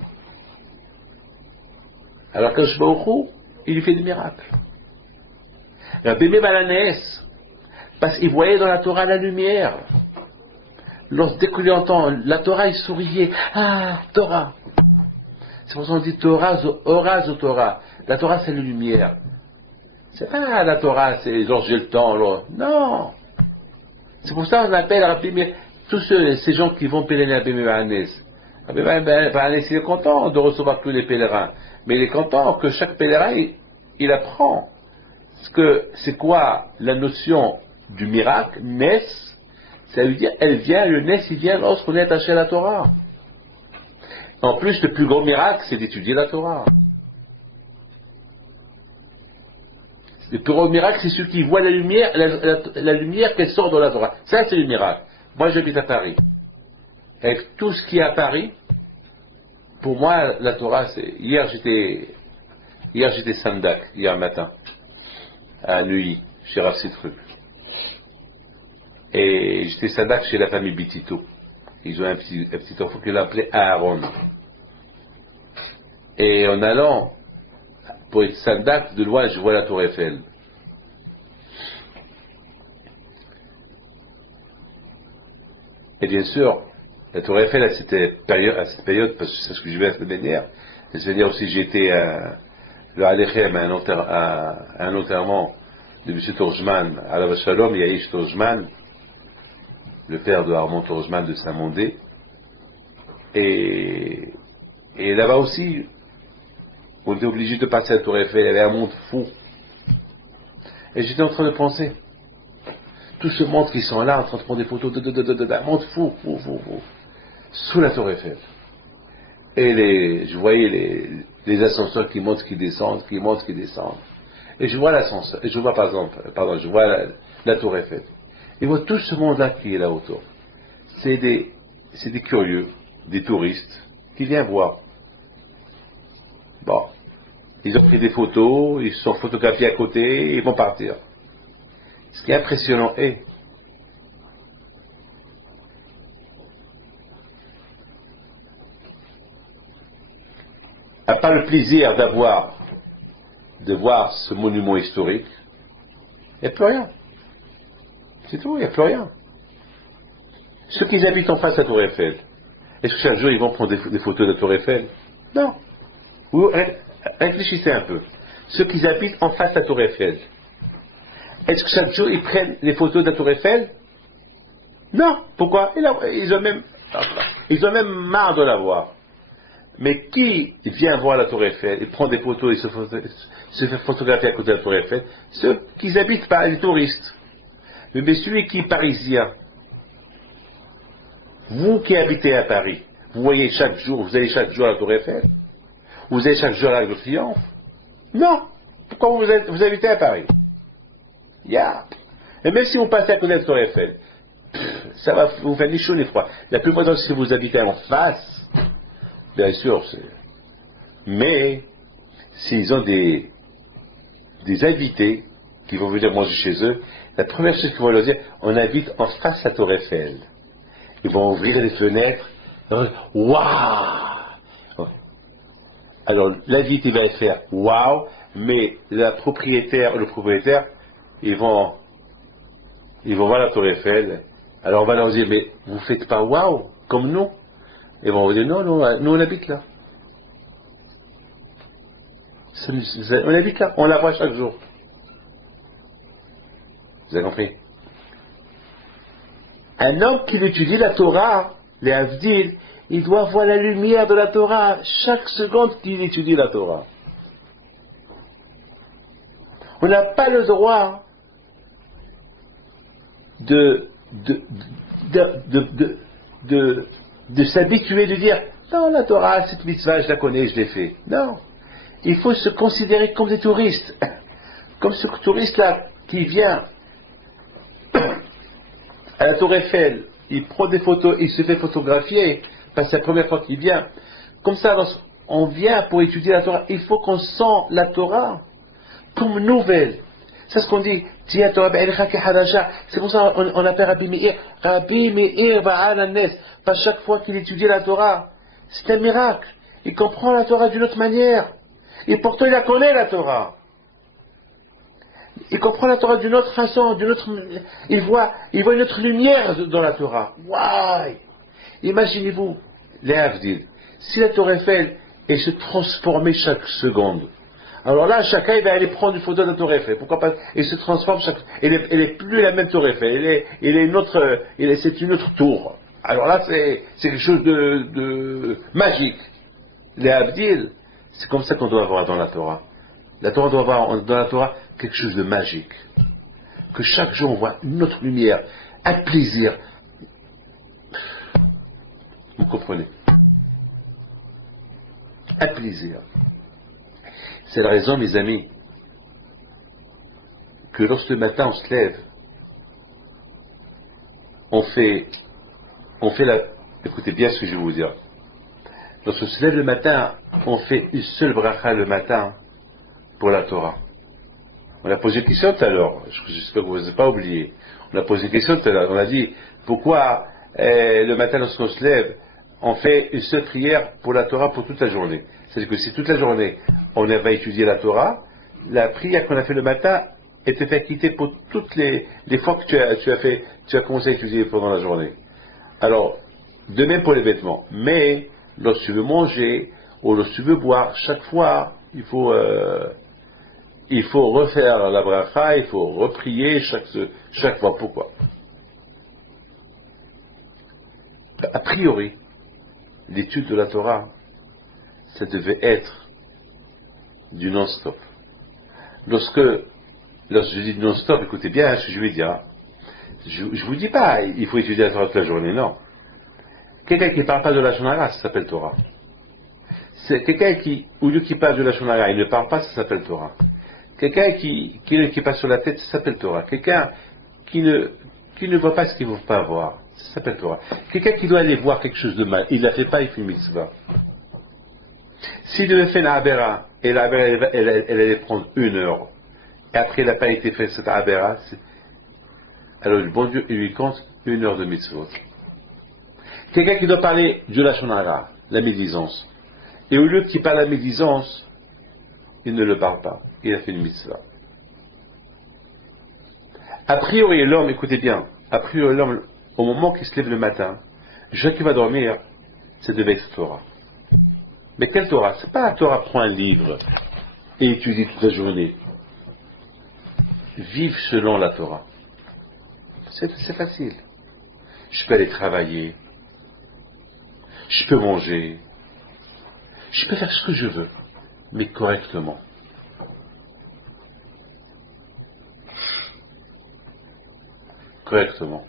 Alors que Shbaochou, il lui fait des miracles. Rabbi Meir Baal HaNes, parce qu'il voyait dans la Torah la lumière. Dès qu'il entend la Torah, il souriait. Ah, Torah. C'est pour ça qu'on dit Torah, Oraz Torah. La Torah, c'est la lumière. C'est pas la Torah, c'est genre j'ai le temps. Là. Non. C'est pour ça qu'on appelle Rabbi Meir, tous ces gens qui vont pèleriner à Rabbi Meir Baal HaNes. Rabbi Meir Baal HaNes, il est content de recevoir tous les pèlerins. Mais il est content que chaque pèlerin, il apprend. Parce que c'est quoi la notion du miracle, Nes? Ça veut dire, le Nes, il vient lorsqu'on est attaché à la Torah. En plus, le plus gros miracle, c'est d'étudier la Torah. Le plus gros miracle, c'est celui qui voit la lumière, la lumière qu'elle sort de la Torah. Ça, c'est le miracle. Moi, j'habite à Paris. Avec tout ce qui est à Paris, pour moi, la Torah, c'est... Hier, j'étais Sandak, hier matin, à Neuilly, chez Rav Sitruk. Et j'étais Sandak chez la famille Bitito. Ils ont un petit enfant qu'ils appelait Aaron. Et en allant pour être Sandak, de loin, je vois la Tour Eiffel. Et bien sûr, la Tour Eiffel à cette période, parce que c'est ce que je vais la semaine dernière, c'est-à-dire aussi j'étais à Alechem à un enterrement de M. Torjman, à la Shalom, Yahish Torjman, le père de Armand Torjman de Saint-Mandé. Et là-bas aussi, on était obligé de passer à la Tour Eiffel, il y avait un monde fou. Et j'étais en train de penser, tout ce monde qui sont là, en train de prendre des photos, un monde fou, sous la Tour Eiffel. Et je voyais les ascenseurs qui montent, qui descendent, qui montent, qui descendent. Et je vois l'ascenseur, et je vois je vois la Tour Eiffel. Et je vois tout ce monde-là qui est là autour. C'est des curieux, des touristes, qui viennent voir. Bon. Ils ont pris des photos, ils se sont photographiés à côté, et ils vont partir. Ce qui est impressionnant est, à part le plaisir de voir ce monument historique, il n'y a plus rien. C'est tout, il n'y a plus rien. Ceux qui habitent en face de la Tour Eiffel, est-ce que chaque jour ils vont prendre des photos de la Tour Eiffel? Non. Ou réfléchissez un peu. Ceux qui habitent en face de la Tour Eiffel, est-ce que chaque jour ils prennent les photos de la Tour Eiffel? Non. Pourquoi? Ils ont même marre de la voir. Mais qui vient voir la Tour Eiffel et prend des photos et se fait photographier à côté de la Tour Eiffel? Ceux qui habitent pas, les touristes. Mais celui qui est parisien, vous qui habitez à Paris, vous allez chaque jour à la Tour Eiffel? Vous allez chaque jour à l'Arc de Triomphe? Non. Pourquoi vous habitez à Paris? Et même si vous passez à côté de la Tour Eiffel, ça va vous faire ni chaud ni froid. La plupart du temps, si vous habitez en face, bien sûr, mais s'ils ont des invités qui vont venir manger chez eux, la première chose qu'ils vont leur dire, on habite en face à la Tour Eiffel. Ils vont ouvrir les fenêtres. Waouh! Alors l'invité va faire waouh, mais le propriétaire, ils vont voir la Tour Eiffel. Alors on va leur dire, mais vous faites pas waouh comme nous? Ils vont dire, non, nous on habite là. On habite là, on la voit chaque jour. Vous avez compris? Un homme qui étudie la Torah, les Havdil, il doit voir la lumière de la Torah chaque seconde qu'il étudie la Torah. On n'a pas le droit de s'habituer, de dire non, la Torah, cette mitzvah, je la connais, je l'ai fait. Non. Il faut se considérer comme des touristes. Comme ce touriste-là qui vient à la Tour Eiffel, il prend des photos, il se fait photographier, parce que c'est la première fois qu'il vient. Comme ça, on vient pour étudier la Torah, il faut qu'on sent la Torah comme nouvelle. C'est ce qu'on dit. C'est pour ça qu'on appelle Rabbi Meir Ba'al Hanes. Pas chaque fois qu'il étudie la Torah, c'est un miracle. Il comprend la Torah d'une autre manière. Et pourtant il la connaît, la Torah. Il comprend la Torah d'une autre façon, il voit une autre lumière dans la Torah. Waouh! Imaginez-vous, les Havdil, si la Tour Eiffel se transformait chaque seconde. Alors là, chacun va aller prendre une photo de la Tour Eiffel. Pourquoi pas? Il se transforme elle est plus la même Tour Eiffel. C'est une autre tour. Alors là, c'est quelque chose de magique. Les Havdil, c'est comme ça qu'on doit avoir dans la Torah. La Torah doit avoir dans la Torah quelque chose de magique. Que chaque jour on voit une autre lumière, un plaisir. Vous comprenez? Un plaisir. C'est la raison, mes amis, que lorsque le matin on se lève, on fait écoutez bien ce que je vais vous dire. Lorsqu'on se lève le matin, on fait une seule bracha le matin pour la Torah. On a posé une question tout à l'heure, j'espère que vous n'avez pas oublié. On a posé une question tout à l'heure, on a dit pourquoi le matin lorsqu'on se lève, on fait une seule prière pour la Torah pour toute la journée. C'est-à-dire que si toute la journée on va étudier la Torah, la prière qu'on a fait le matin était acquittée pour toutes les fois que tu as commencé à étudier pendant la journée. Alors, de même pour les vêtements. Mais, lorsque tu veux manger, ou lorsque tu veux boire, chaque fois, il faut refaire la bracha, il faut reprier chaque fois. Pourquoi? A priori, l'étude de la Torah, ça devait être du non-stop. Lorsque je dis non-stop, écoutez bien ce que je vais dire. Je ne vous dis pas, il faut étudier la Torah toute la journée, non. Quelqu'un qui ne parle pas de la Lashon Hara, ça s'appelle Torah. C'est quelqu'un qui, au lieu qu'il parle de la Lashon Hara, il ne parle pas, ça s'appelle Torah. Quelqu'un qui passe sur la tête, ça s'appelle Torah. Quelqu'un qui ne voit pas ce qu'il ne veut pas voir, ça s'appelle Torah. Quelqu'un qui doit aller voir quelque chose de mal, il ne la fait pas, il fait une mitzvah. S'il devait faire une Abera, et l'Abera, elle allait prendre 1 heure, et après il n'a pas été fait cette Abera, alors le bon Dieu, il lui compte 1 heure de mitzvot. Quelqu'un qui doit parler de la Lashon Hara, la médisance, et au lieu qu'il parle la médisance, il ne le parle pas, il a fait une mitzvah. A priori, l'homme, écoutez bien, a priori, l'homme, au moment qu'il se lève le matin, jusqu'à qu'il va dormir, ça devait être Torah. Mais quelle Torah? C'est pas la Torah, prend un livre et étudie toute la journée. Vive selon la Torah. C'est facile. Je peux aller travailler, je peux manger, je peux faire ce que je veux, mais correctement. Correctement.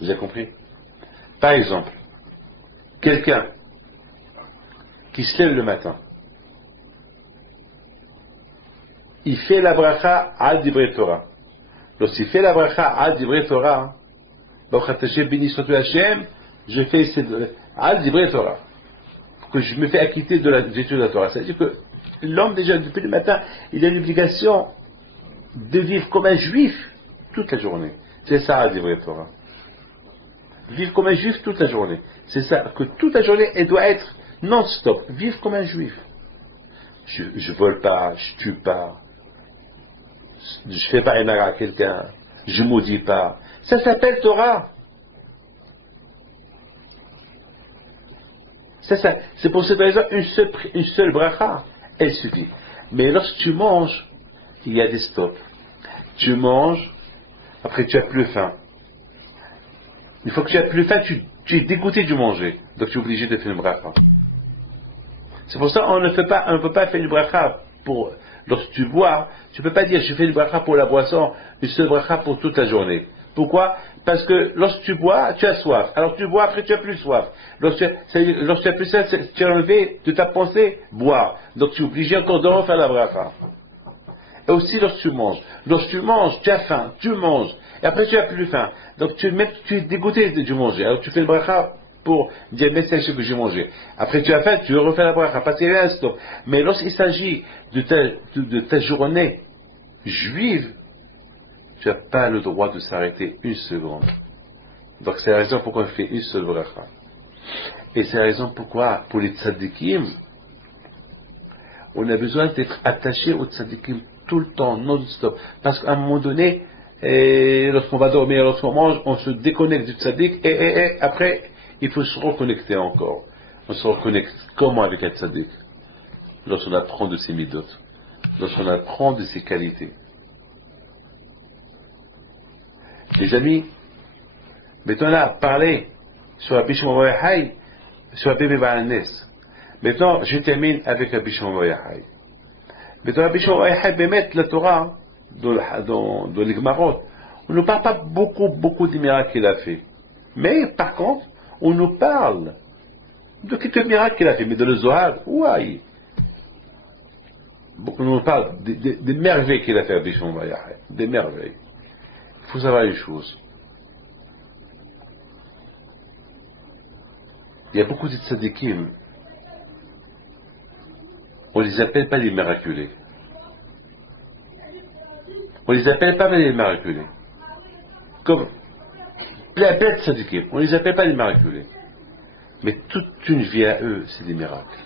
Vous avez compris? Par exemple, quelqu'un qui se lève le matin, il fait la bracha al divrei Torah. Lorsqu'il fait la bracha al divrei Torah, béni soit Hashem, je fais al divrei Torah, que je me fais acquitter de l'étude de la Torah. C'est-à-dire que l'homme, déjà, depuis le matin, il a l'obligation de vivre comme un juif toute la journée. C'est ça, al divrei Torah. Vivre comme un juif toute la journée. C'est ça, que toute la journée, elle doit être non-stop. Vivre comme un juif. Je vole pas, je tue pas, je fais pas un ara à quelqu'un, je maudis pas. Ça s'appelle Torah. C'est pour cette raison une seule bracha, elle suffit. Mais lorsque tu manges, il y a des stops. Tu manges, après tu as plus faim. Une fois que tu as plus faim, tu es dégoûté de manger. Donc tu es obligé de faire une bracha. C'est pour ça qu'on ne peut pas faire une bracha pour, lorsque tu bois, tu ne peux pas dire je fais une bracha pour la boisson, une seule bracha pour toute la journée. Pourquoi? Parce que lorsque tu bois, tu as soif. Alors tu bois, après tu as plus soif. Lorsque tu as plus soif, tu as enlevé de ta pensée, boire. Donc tu es obligé encore de refaire la bracha. Et aussi lorsque tu manges. Lorsque tu manges, tu as faim, tu manges. Et après tu as plus faim. Donc tu es dégoûté de manger. Alors tu fais le bracha pour dire mais c'est ce que j'ai mangé. Après tu as faim, tu refais la bracha. Parce qu'il y a un stop. Mais lorsqu'il s'agit de ta journée juive, tu n'as pas le droit de s'arrêter une seconde. Donc c'est la raison pourquoi on fait une seule bracha. Et c'est la raison pourquoi, pour les tzadikim, on a besoin d'être attaché aux tzadikim tout le temps, non-stop. Parce qu'à un moment donné, lorsqu'on va dormir, lorsqu'on mange, on se déconnecte du tzadik, et après, il faut se reconnecter encore. On se reconnecte comment avec un tzadik? Lorsqu'on apprend de ses midot, lorsqu'on apprend de ses qualités. Les amis, maintenant on a parlé sur Rabbi Shimon bar Yochai, sur Rabbi Baal Nes. Maintenant, je termine avec Rabbi Shimon bar Yochai. Maintenant, Rabbi Shimon bar Yochai, bémet la Torah, dans les Gemarot, on ne parle pas beaucoup des miracles qu'il a fait. Mais, par contre, on nous parle de quelques miracles qu'il a fait. Mais dans le Zohar, ouais, on nous parle des merveilles qu'il a fait, Rabbi Shimon bar Yochai. Des merveilles. Il faut savoir une chose. Il y a beaucoup de tzadikim, on ne les appelle pas les miraculés. On ne les appelle pas les miraculés. Comme les bêtes tzadikim, on ne les appelle pas les miraculés. Mais toute une vie à eux, c'est des miracles.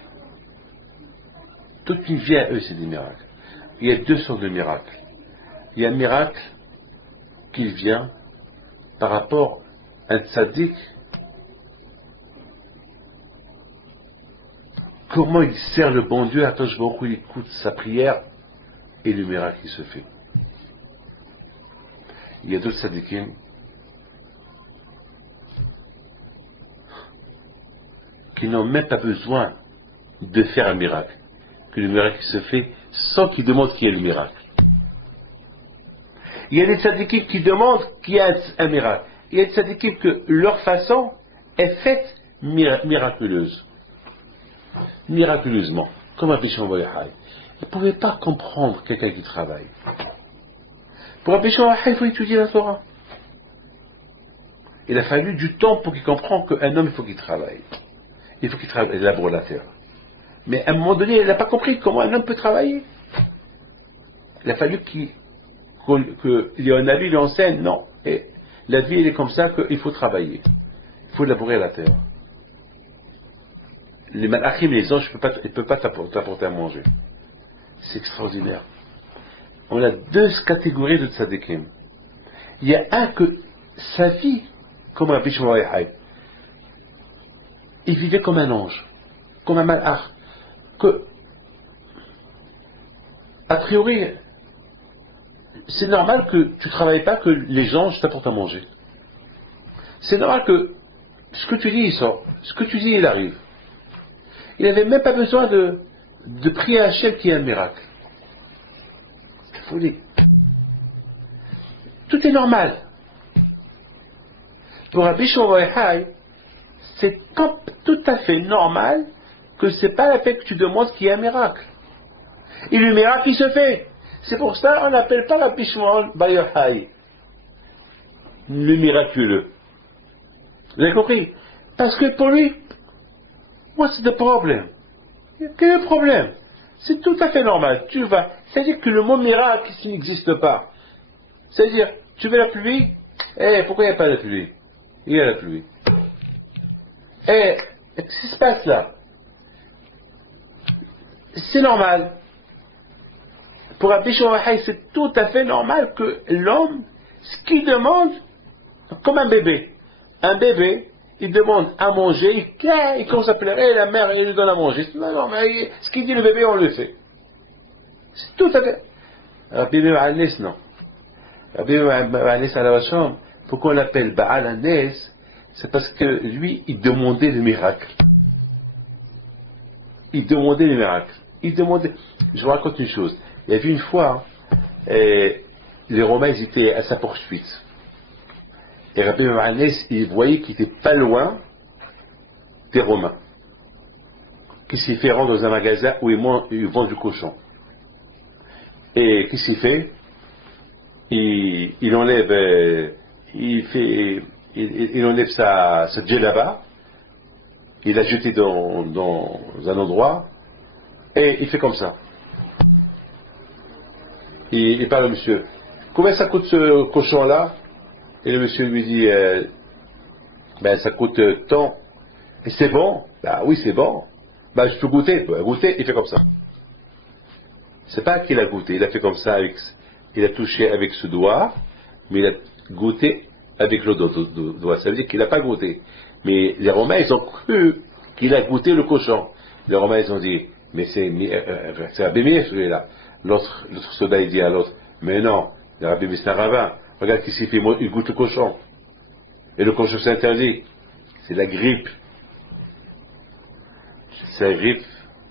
Toute une vie à eux, c'est des miracles. Il y a 2 sortes de miracles. Il y a un miracle qui vient par rapport un tzaddik, comment il sert le bon Dieu, Akadosh Baruch Hu, il écoute sa prière et le miracle qui se fait. Il y a d'autres tzaddikim qui n'ont même pas besoin de faire un miracle, que le miracle se fait sans qu'ils demandent qu'il y ait le miracle. Il y a des tzaddikim qui demandent qu'il y ait un miracle. Il y a des tzaddikim que leur façon est faite miraculeusement, comme Rabbi Shimon Bar Yochai. Il ne pouvait pas comprendre quelqu'un qui travaille. Pour Rabbi Shimon Bar Yochai, il faut étudier la Torah. Il a fallu du temps pour qu'il comprenne qu'un homme, il faut qu'il travaille. Il faut qu'il travaille, élabore la terre. Mais à un moment donné, il n'a pas compris comment un homme peut travailler. Il a fallu qu'il y ait un avis, il lui enseigne, non. Et la vie, elle est comme ça qu'il faut travailler. Il faut labourer la terre. Les malachim, les anges, ils ne peuvent pas t'apporter à manger. C'est extraordinaire. On a deux catégories de tzadikim. Il y a un que sa vie, comme Rabbi Shimon Bar Yochai, il vivait comme un ange, comme un malach. Que, a priori, c'est normal que tu ne travailles pas, que les anges t'apportent à manger. C'est normal que ce que tu dis, il sort. Ce que tu dis, il arrive. Il n'avait même pas besoin de prier à Hachem qui est un miracle. C'est folie. Tout est normal. Pour Rabbi Shimon Bar Yochai, c'est tout à fait normal que ce n'est pas la peine que tu demandes qu'il y ait un miracle. Et le miracle, il se fait. C'est pour ça qu'on n'appelle pas Rabbi Shimon Bar Yochai le miraculeux. Vous avez compris? Parce que pour lui, what's the problem? Quel est le problème? C'est tout à fait normal. Tu vas. C'est-à-dire que le mot miracle, il n'existe pas. C'est-à-dire, tu veux la pluie? Pourquoi il n'y a pas de pluie? Il y a la pluie. Qu'est-ce qui se passe là? C'est normal. Pour Rabbi Shimon Bar Yochai, c'est tout à fait normal que l'homme, ce qu'il demande, comme un bébé, il demande à manger, il commence à pleurer, la mère il lui donne à manger. Non, mais ce qu'il dit le bébé, on le fait. C'est tout à fait. Rabbi Meir Nes, non. Rabbi Meir Nes à la Vacham, pourquoi on l'appelle Baal Nes? C'est parce que lui, il demandait le miracle. Il demandait le miracle. Je vous raconte une chose. Il y avait une fois, les Romains, ils étaient à sa poursuite. Et Rabbi Meir Nes, il voyait qu'il n'était pas loin des Romains. Qu'il s'est fait rendre dans un magasin où ils vendent du cochon. Et qu'est-ce qu'il fait? Il enlève, il enlève sa djellaba, il l'a jeté dans un endroit, et il fait comme ça. Il parle au monsieur. Combien ça coûte ce cochon-là? Et le monsieur lui dit, ça coûte tant. Et c'est bon? Bah oui, c'est bon. Bah je peux goûter. Goûter, il fait comme ça. C'est pas qu'il a goûté, il a fait comme ça, il a touché avec ce doigt, mais il a goûté avec l'autre doigt. Ça veut dire qu'il n'a pas goûté. Mais les Romains, ils ont cru qu'il a goûté le cochon. Les Romains, ils ont dit, mais c'est Rabbi Meir celui-là. L'autre soldat, il dit à l'autre, mais non, le Rabbi Meir c'est un rabbin. Regarde qu'est-ce qu'il fait, il goûte le cochon. Et le cochon, c'est interdit. C'est la grippe. C'est la grippe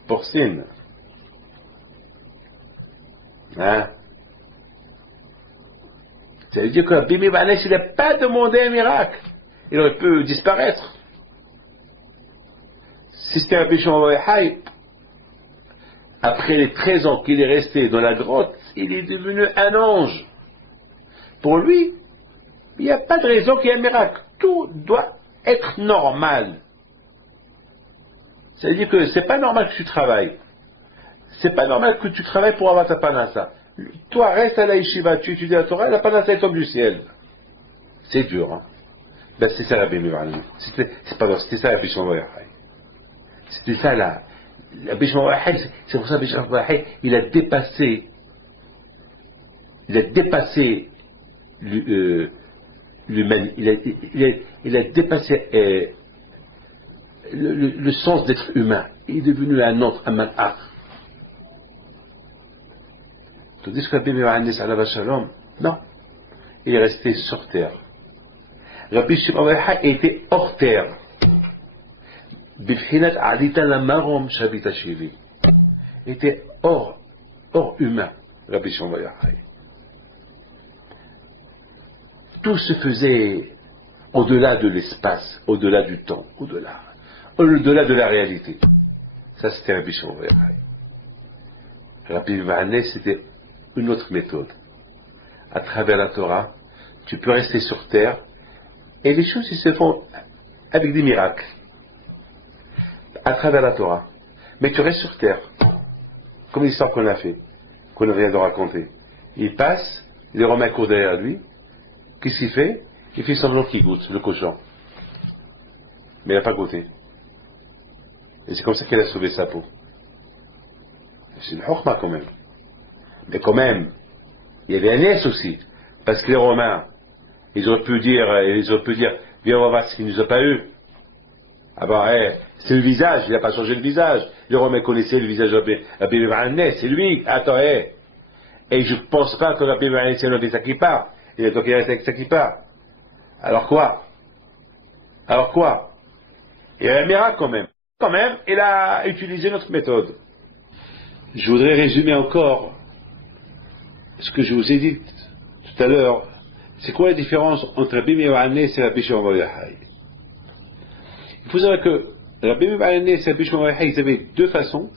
porcine. Hein? Ça veut dire que Rabbi Meir il n'a pas demandé un miracle. Il aurait pu disparaître. Si c'était Rabbi Shimon Bar Yochai, après les 13 ans qu'il est resté dans la grotte, il est devenu un ange. Pour lui, il n'y a pas de raison qu'il y ait un miracle. Tout doit être normal. Ça veut dire que c'est pas normal que tu travailles. C'est pas normal que tu travailles pour avoir ta panassa. Toi, reste à la yeshiva, tu étudies la Torah, la panassa elle tombe du ciel. C'est dur, hein. Ben, c'est ça Rabbi Meir. C'était ça Rabbi Shimon Bar Yochai. C'était ça là. Rabbi Shimon Bar Yochai, c'est pour ça Rabbi Shimon Bar Yochai, il a dépassé l'humain, il a dépassé le sens d'être humain. Il est devenu un autre, un malach. Tandis que Rabbi Meir Hanès alav shalom, non, il est resté sur terre. Rabbi Shimon Bar Yochai était hors terre. B'bchinat alita lamarom shabita shili. Il était hors humain, Rabbi Shimon Bar Yochai. Tout se faisait au-delà de l'espace, au-delà du temps, au-delà de la réalité. Ça, c'était Rabbi Shimon Bar Yochai. Rabbi Meir Hanès, c'était une autre méthode. À travers la Torah, tu peux rester sur terre et les choses ils se font avec des miracles. À travers la Torah. Mais tu restes sur terre. Comme l'histoire qu'on a fait, qu'on vient de raconter. Il passe, les Romains courent derrière lui. Qu'est-ce qu'il fait? Il fait semblant qu'il goûte le cochon. Mais il n'a pas goûté. Et c'est comme ça qu'il a sauvé sa peau. C'est une chokhma quand même. Mais quand même, il y avait un nièce aussi. Parce que les Romains, ils auraient pu dire, viens on va voir ce qu'il ne nous a pas eu. Ah ben, c'est le visage, il n'a pas changé le visage. Les Romains connaissaient le visage de Rabbi Meir Hanès, c'est lui. Attends, Et je ne pense pas que Rabbi Meir Hanès ait enlevé sa kippa. Il a donc il reste avec sa kippa. Alors quoi? Il y a un miracle quand même. Quand même, il a utilisé notre méthode. Je voudrais résumer encore ce que je vous ai dit tout à l'heure. C'est quoi la différence entre Rabbi Meir Hanès et Rabbi Shimon Bar Yochai? Il faut savoir que Rabbi Meir Hanès et Rabbi Shimon Bar Yochai, ils avaient deux façons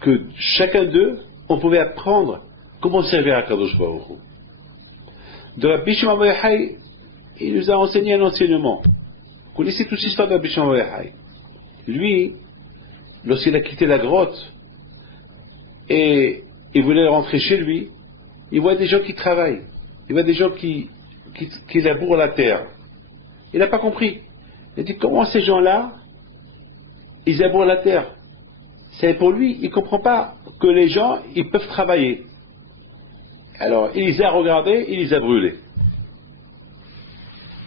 que chacun d'eux, on pouvait apprendre comment servir à Kadosh Baruch Hu. De Rabbi Shimon Bar Yochai, il nous a enseigné un enseignement. Vous connaissez toute l'histoire de Rabbi Shimon Bar Yochai. Lui, lorsqu'il a quitté la grotte et il voulait rentrer chez lui, il voit des gens qui travaillent, il voit des gens qui labourent la terre. Il n'a pas compris. Il a dit comment ces gens-là, ils labourent la terre. C'est pour lui, il ne comprend pas que les gens, ils peuvent travailler. Alors, il les a regardés, il les a brûlés.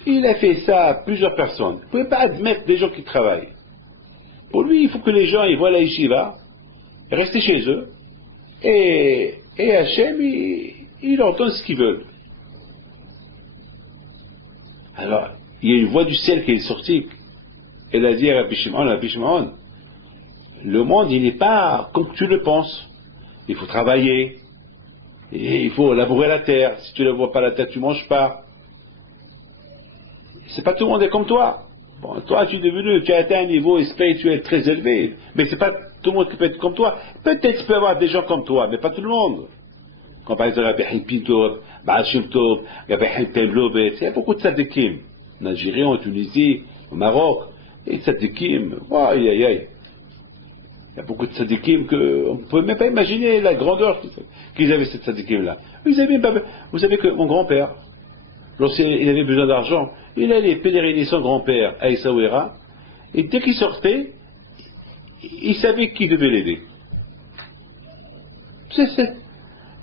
Il a fait ça à plusieurs personnes. Vous ne pouvez pas admettre des gens qui travaillent. Pour lui, il faut que les gens ils voient la yeshiva, rester chez eux, et Hachem, il leur donne ce qu'ils veulent. Alors, il y a une voix du ciel qui est sortie. Elle a dit à Rabbi Shimon, le monde, il n'est pas comme tu le penses. Il faut travailler, et il faut labourer la terre. Si tu ne laboures pas la terre, tu ne manges pas. C'est pas tout le monde est comme toi. Bon, toi, tu as atteint un niveau spirituel très élevé, mais c'est pas tout le monde qui peut être comme toi. Peut-être tu peux avoir des gens comme toi, mais pas tout le monde. Quand par exemple Rabbi Pinto, Baal Shem Tov, Rabbi Haïm Lobet, il y a beaucoup de tzadikim. En Algérie, en Tunisie, au Maroc, et tzadikim, aïe aïe aïe. Il y a beaucoup de tzadikim qu'on ne peut même pas imaginer la grandeur qu'ils avaient, ces tzadikim-là. Vous savez que mon grand-père, lorsqu'il avait besoin d'argent, il allait pèleriner son grand-père à Essaouira, et dès qu'il sortait, il savait qui devait l'aider.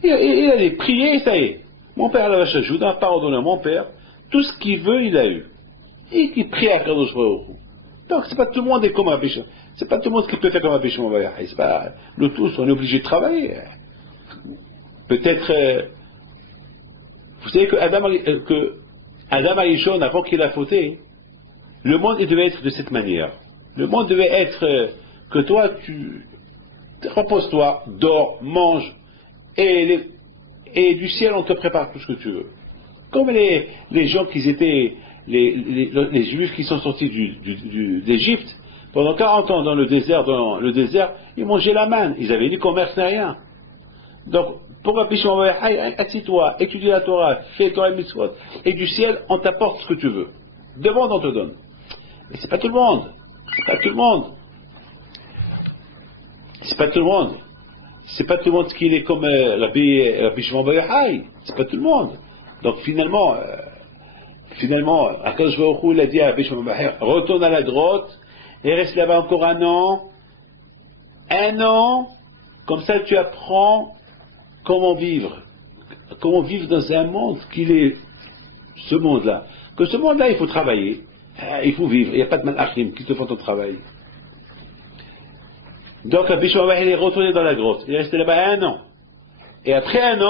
Il allait prier, et ça y est. Mon père, la vache ajoute, n'a pas ordonné à mon père, tout ce qu'il veut, il a eu. Et il prie à Kadosh Baruch Hu. Donc, c'est pas tout le monde est comme Rabbi Shimon. C'est pas tout le monde qui peut faire comme Rabbi Shimon Bar Yochai. C'est pas, nous tous, on est obligés de travailler. Peut-être, vous savez que Adam Arishon, avant qu'il a fauté, le monde il devait être de cette manière. Le monde devait être que toi, tu repose-toi, dors, mange, et du ciel, on te prépare tout ce que tu veux. Comme les gens qui étaient, les Juifs qui sont sortis d'Égypte, pendant 40 ans dans le désert, ils mangeaient la manne, ils avaient ni commerce ni rien. Donc, pour Rabbi Shimon Bar Yochai, assis-toi, étudie la Torah, fais Torah et Mitzvot, et du ciel, on t'apporte ce que tu veux. Demande, on te donne. Mais c'est pas tout le monde. C'est pas tout le monde. C'est pas tout le monde. C'est pas tout le monde qui est comme Rabbi Shimon Bar Yochai. C'est pas tout le monde. Donc finalement, Akadosh Baruch Hu, il a dit à Rabbi Shimon Bar Yochai, retourne à la grotte et reste là-bas encore un an, comme ça tu apprends comment vivre, comment vivre dans un monde qu'il est ce monde-là. Que ce monde-là, il faut travailler, il faut vivre, il n'y a pas de malachim qui te font ton travail. Donc Rabbi Shimon il est retourné dans la grotte, il est resté là-bas 1 an. Et après un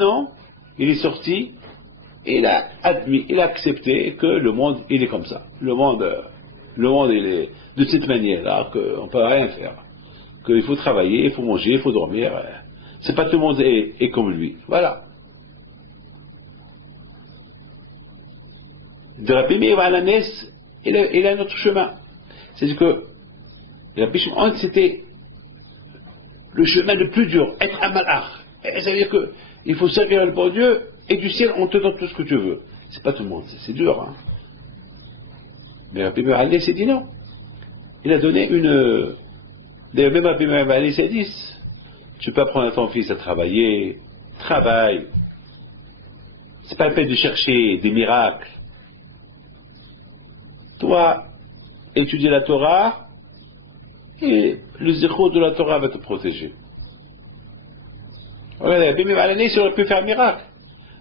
an, il est sorti, et il a admis, il a accepté que le monde, il est comme ça. Le monde, il est de cette manière-là, qu'on ne peut rien faire. Qu'il faut travailler, il faut manger, il faut dormir. C'est pas tout le monde est comme lui. Voilà. De Rabbi Meir à la Nes, il a un autre chemin. C'est-à-dire que Rabbi Shimon, c'était le chemin le plus dur, être un malach. Ça veut dire qu'il faut servir le bon Dieu, et du ciel, on te donne tout ce que tu veux. C'est pas tout le monde, c'est dur. Hein. Mais Rabbi Meir à la Nes, il dit non. Il a donné une... D'ailleurs, même Rabbi Meir à la Nes, il dit, tu peux apprendre à ton fils à travailler, travaille. C'est pas la peine de chercher des miracles. Toi, étudie la Torah, et le zéro de la Torah va te protéger. Regardez, Rabbi Meir à la Nes, il aurait pu faire un miracle.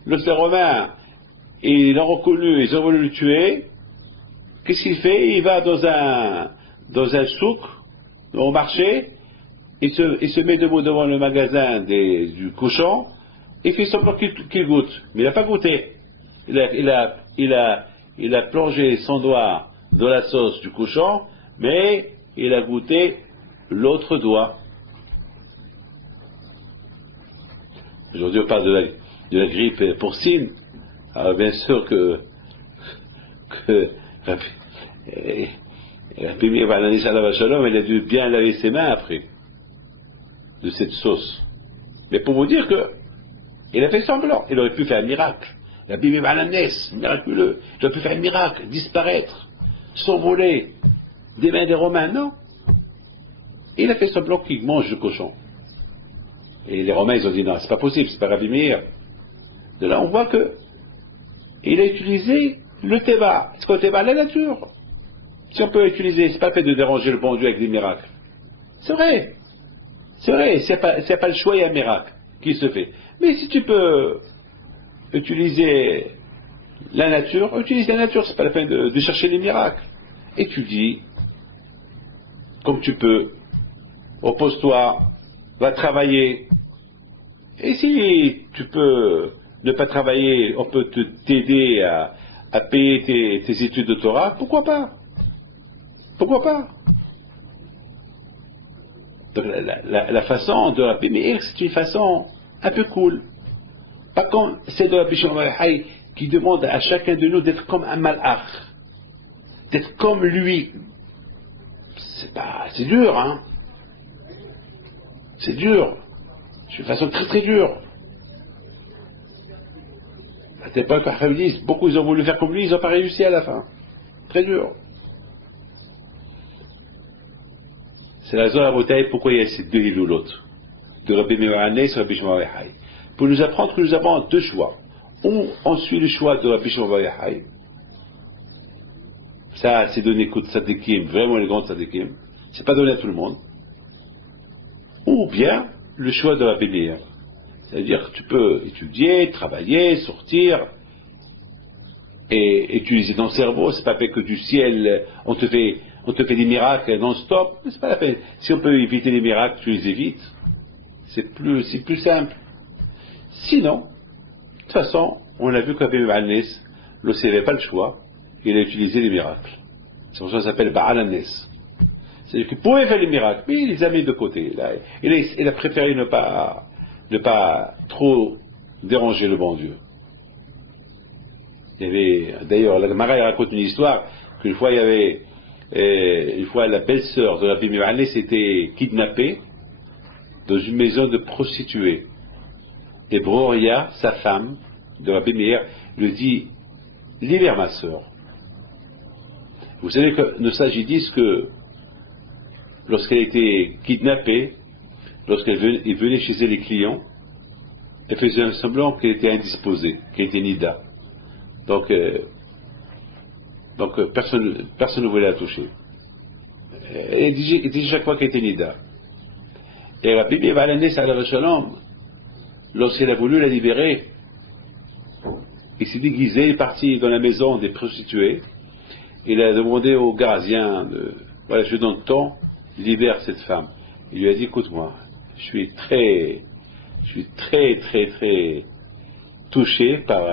Les Romains, ils l'ont reconnu, ils ont voulu le tuer. Qu'est-ce qu'il fait? Il va dans un souk, au marché, il se met debout devant le magasin du cochon, et il fait semblant qu'il goûte. Mais il n'a pas goûté. Il a plongé son doigt dans la sauce du cochon, mais il a goûté l'autre doigt. Aujourd'hui, on parle de la grippe porcine. Alors, bien sûr que Rabbi Meir à la Nes alav shalom, il a dû bien laver ses mains après de cette sauce. Mais pour vous dire que il a fait semblant, il aurait pu faire un miracle. Rabbi Meir à la Nes, miraculeux, il aurait pu faire un miracle, disparaître, s'envoler des mains des Romains, non. Il a fait semblant qu'il mange le cochon. Et les Romains, ils ont dit non, c'est pas possible, c'est pas Rabbi Meir. De là, on voit que il a utilisé le Teva. C'est quoi le Teva? La nature. Si on peut utiliser, c'est pas le fait de déranger le bon Dieu avec des miracles. C'est vrai. C'est vrai, c'est pas le choix, il y a un miracle qui se fait. Mais si tu peux utiliser la nature, utilise la nature, c'est pas la peine de chercher les miracles. Étudie comme tu peux, repose-toi, va travailler. Et si tu peux ne pas travailler, on peut t'aider à payer tes études de Torah, pourquoi pas? Pourquoi pas? Donc la façon de Rabbi Meir, c'est une façon un peu cool. Pas comme celle de Rabbi Shimon qui demande à chacun de nous d'être comme un malach, d'être comme lui. C'est dur, hein? C'est dur. C'est une façon très très dure. À cette époque, beaucoup ils ont voulu faire comme lui, ils n'ont pas réussi à la fin. Très dur. C'est la raison à la bouteille pourquoi il y a ces deux hiloulotes, de Rabbi Meir à la Nes et Rabbi Shimon bar Yochai. Pour nous apprendre que nous avons deux choix. Ou on suit le choix de Rabbi Shimon bar Yochai. Ça, c'est donné coup de tzadikim, vraiment les grands tzadikim. C'est pas donné à tout le monde. Ou bien le choix de Rabbi Meir. C'est-à-dire que tu peux étudier, travailler, sortir, et utiliser ton cerveau. C'est pas fait que du ciel, on te fait des miracles non-stop. C'est pas la peine. Si on peut éviter les miracles, tu les évites. C'est plus simple. Sinon, de toute façon, on a vu qu'Rabbi Meir à la Nes, l'Ossi n'avait pas le choix, il a utilisé les miracles. C'est pour ça que ça s'appelle Baal HaNes. C'est-à-dire qu'il pouvait faire les miracles, mais il les a mis de côté. Il a préféré ne pas trop déranger le bon Dieu. Il y avait, d'ailleurs, la Gemara raconte une histoire qu'une fois la belle-sœur de Rabbi Meir à la Nes était kidnappée dans une maison de prostituées. Et Broria, sa femme, de Rabbi Meir, lui dit, libère ma sœur. Vous savez que nos sages disent que lorsqu'elle était kidnappée, lorsqu'elle venait chez elle les clients, elle faisait un semblant qu'elle était indisposée, qu'elle était nida. Donc personne ne voulait la toucher. Elle disait chaque fois qu'elle était nida. Et Rabbi Meir à la Nes alav shalom, lorsqu'il a voulu la libérer, il s'est déguisé, il est parti dans la maison des prostituées. Il a demandé au gardien, voilà, je donne temps, libère cette femme. Il lui a dit, écoute-moi, je suis très touché par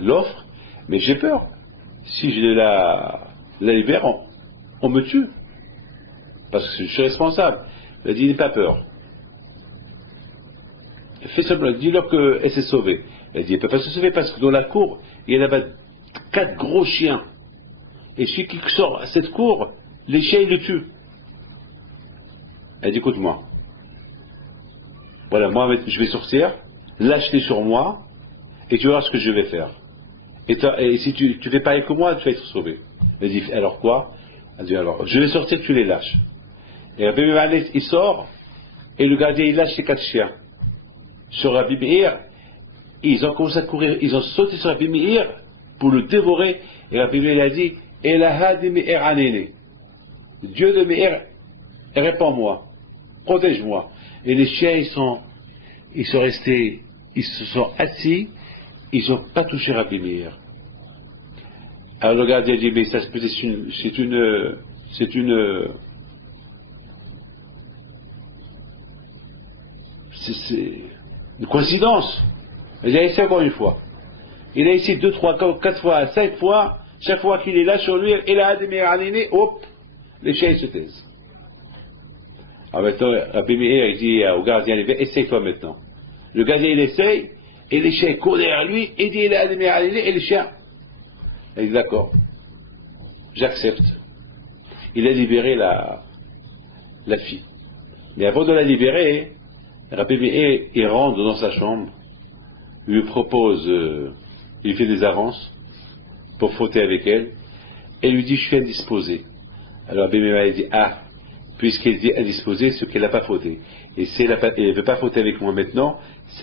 l'offre, mais j'ai peur. Si je la libère, on me tue. Parce que je suis responsable. Il a dit, n'aie pas peur. Fais semblant, dis-leur qu'elle s'est sauvée. Elle dit, elle ne peut pas se sauver parce que dans la cour, il y avait 4 gros chiens. Et celui qui sort à cette cour, les chiens, ils le tuent. Elle dit, écoute-moi. Voilà, moi, je vais sortir, lâche-les sur moi, et tu verras ce que je vais faire. Et si tu fais pareil que moi, tu vas être sauvé. Elle dit, alors quoi? Elle dit, alors, je vais sortir, tu les lâches. Et Rabbi Meir, il sort, et le gardien, il lâche les 4 chiens. Sur Rabbi Meir, ils ont commencé à courir, ils ont sauté sur Rabbi Meir pour le dévorer, et Rabbi Meir a dit, Elaha de Meir Anene. Dieu de Meir, réponds-moi, protège-moi. Et les chiens, ils sont restés, ils se sont assis, ils n'ont pas touché Rabbi Meir. Alors le gardien dit, mais ça c'est une coïncidence. Il a essayé encore une fois. Il a essayé 2, 3, 4 fois, 5 fois. Chaque fois qu'il est là sur lui, il a des meilleurs, hop, les chiens se taisent. Alors maintenant, Rabbi Meir, il dit au gardien, essaye-toi maintenant. Le gardien, il essaye, et les chiens courent derrière lui, il dit, il a des meilleurs, et les chiens. Il dit, d'accord, j'accepte. Il a libéré la fille. Mais avant de la libérer, Rabbi Meir, il rentre dans sa chambre, lui propose, il fait des avances pour fauter avec elle, et lui dit, je suis indisposé. Alors Rabbi Meir dit, ah, puisqu'elle dit indisposée, c'est qu'elle n'a pas fauté. Et si elle ne veut pas fauter avec moi maintenant,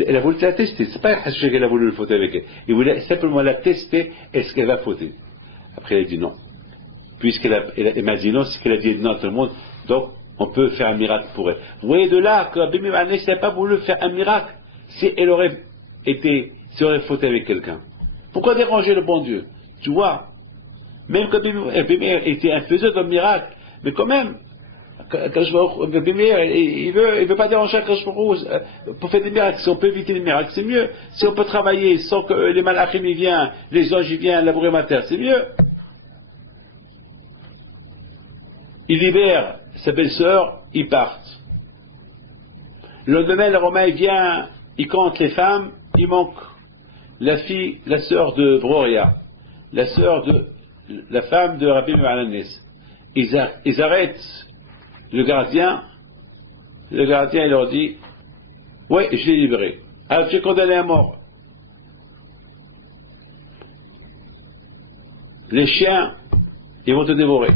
elle a voulu la tester. C'est pas qu'elle a voulu le fauter avec elle. Il voulait simplement la tester, est-ce qu'elle va fauter. Après, elle a dit non. Puisqu'elle m'a dit non, c'est qu'elle a dit non à tout le monde, donc on peut faire un miracle pour elle. Vous voyez de là que Rabbi Meir n'a pas voulu faire un miracle si elle aurait fauté avec quelqu'un. Pourquoi déranger le bon Dieu? Tu vois, même que Rabbi Meir était un faiseur de miracles, mais quand même, Rabbi Meir, il veut pas déranger pour faire des miracles. Si on peut éviter les miracles, c'est mieux. Si on peut travailler sans que les malachim y viennent, les anges y viennent labourer ma terre, c'est mieux. Il libère sa belle-sœur, ils partent. Le lendemain, le Romain vient, il compte les femmes, il manque la fille, la sœur de Broria, la femme de Rabbi Meir. Ils arrêtent le gardien il leur dit, ouais, je l'ai libéré. Alors tu es condamné à mort. Les chiens, ils vont te dévorer.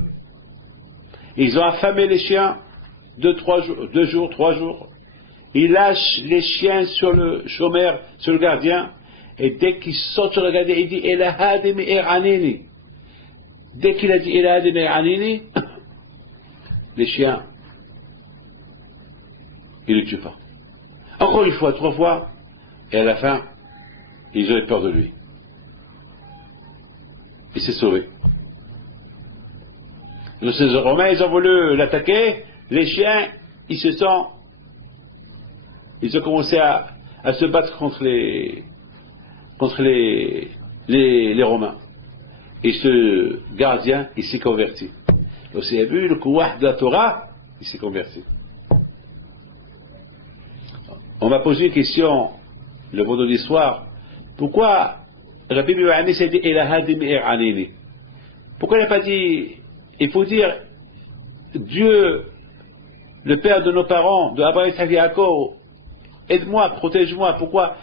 Ils ont affamé les chiens 2 jours, 3 jours. Ils lâchent les chiens sur le chômeur, sur le gardien, et dès qu'ils sortent sur le gardien, il dit, Elaha de Meir Anene. Dès qu'il a dit Elaha de Meir Anene, les chiens, ils ne le tuent pas. Encore une fois, 3 fois, et à la fin, ils auraient peur de lui. Il s'est sauvé. Les Romains, ils ont voulu l'attaquer, les chiens, ils ont commencé à se battre contre les Romains. Et ce gardien, il s'est converti. Donc, vous avez vu le kouah de la Torah, il s'est converti. On m'a posé une question le vendredi soir. Pourquoi Rabbi Meir s'est dit Elaha de Meir Anene? Pourquoi il n'a pas dit, il faut dire Dieu, le père de nos parents, de Abraham, Isaac et Jacob, aide-moi, protège-moi. Pourquoi?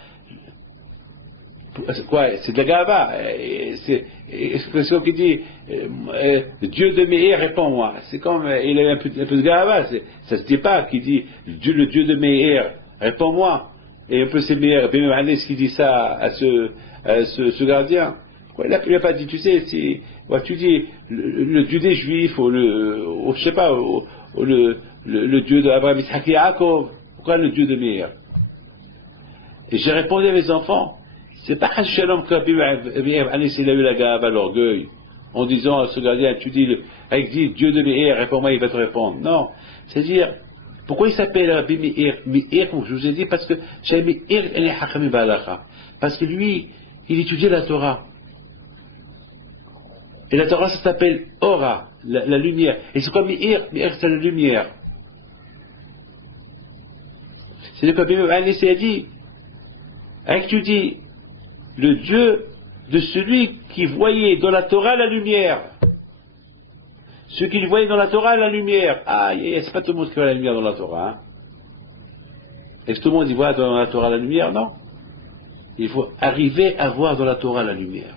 C'est de la gava. C'est l'expression qui dit Dieu de Meir, réponds-moi. C'est comme il a un peu de gava. Ça ne se dit pas qui dit le Dieu de Meir, réponds-moi. Et un peu c'est Meir qui dit ça à ce gardien. Il n'a pas dit, tu sais, tu dis le Dieu des Juifs, ou je sais pas, le Dieu d'Abraham, Isaac et Jacob. Pourquoi le Dieu de Meir? Et j'ai répondu à mes enfants, c'est pas Chas Shalom que Rabbi Meir Anis il a eu la gava, l'orgueil, en disant à ce gardien, tu dis, avec dit Dieu de Meir, réponds-moi, il va te répondre. Non, c'est-à-dire, pourquoi il s'appelle Rabbi Meir? Meir, comme je vous ai dit, parce que chez Meir, il est Hakami Balacha. Parce que lui, il étudiait la Torah. Et la Torah, ça s'appelle Ora, la lumière. Et c'est quoi Meir? Meir, c'est la lumière. C'est ce que Rabbi Meir Anis a dit. Avec tu dis, le Dieu de celui qui voyait dans la Torah la lumière. Ceux qui voyaient dans la Torah la lumière. Ah, c'est pas tout le monde qui voit la lumière dans la Torah. Hein. Est-ce que tout le monde y voit dans la Torah la lumière? Non. Il faut arriver à voir dans la Torah la lumière.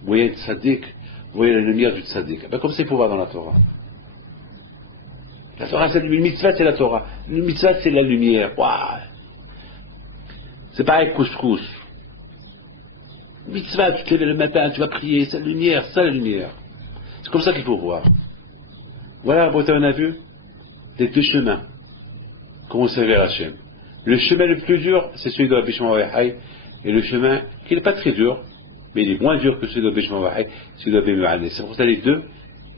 Vous voyez le tzaddik, vous voyez la lumière du tzaddik. Ben, comme ça, il faut voir dans la Torah. La Torah, c'est le mitzvah, c'est la Torah. Le mitzvah, c'est la lumière. Waouh. C'est pareil couscous. Mitzvah, tu te lèves le matin, tu vas prier, c'est la lumière, c'est la lumière. C'est comme ça qu'il faut voir. Voilà, on a vu les deux chemins. Comment servir Hachem. Le chemin le plus dur, c'est celui de Rabbi Shimon Bar-Yochai, et le chemin qui n'est pas très dur, mais il est moins dur que celui de Rabbi Shimon Bar-Yochai, celui de Rabbi Meir Anis. C'est pour ça les deux,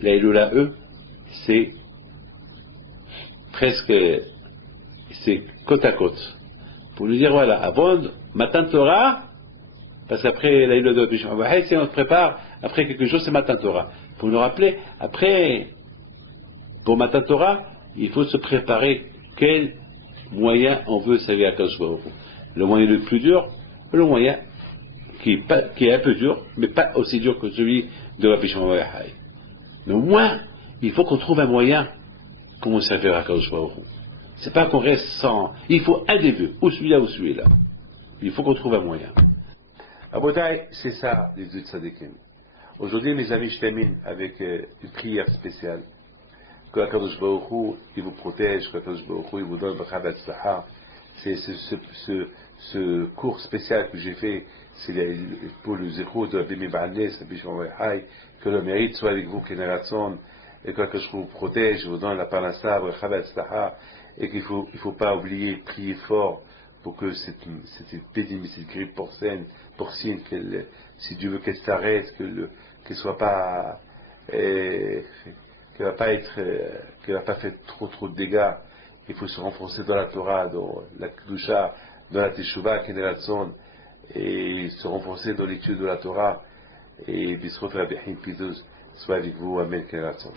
la Eloula, eux, c'est presque, c'est côte à côte. Pour nous dire, voilà, avant Matan Torah, parce qu'apraprès la Eloula de Rabbi Shimon Bar-Yochai, si on se prépare, après quelque chose, c'est Matan Torah. Pour nous rappeler, après, pour Matan Torah, il faut se préparer quel moyen on veut servir à Kadosh Baruch Hu. Le moyen le plus dur, le moyen qui est un peu dur, mais pas aussi dur que celui de Rabbi Shimon Bar Yochai. Mais au moins, il faut qu'on trouve un moyen comment servir à Kadosh Baruch Hu. C'est pas qu'on reste sans. Il faut un des deux, ou celui-là ou celui-là. Il faut qu'on trouve un moyen. Abotai, c'est ça les deux tzadikim. Aujourd'hui, mes amis, je termine avec une prière spéciale. Que Akadosh Baruch Hu, il vous protège, que Akadosh Baruch Hu, il vous donne Bracha Batzlacha. C'est ce cours spécial que j'ai fait, c'est pour le zéro de Rabbi Meir Anis, Rabbi Shimon Bar Yochai, que le mérite soit avec vous, Keneratson, et que Akadosh Baruch Hu vous protège, vous donne la parnassa, Bracha Batzlacha, et qu'il faut pas oublier, prier fort pour que cette épidémie, cette grippe porcine, si Dieu veut qu'elle s'arrête, qu'elle soit pas, qu'elle va pas faire trop de dégâts. Il faut se renforcer dans la Torah, dans la Kedusha, dans la Teshuvah, Keneratson, et se renforcer dans l'étude de la Torah, et Bisrot Rabbi Pidus soit avec vous, Amen, Keneratson.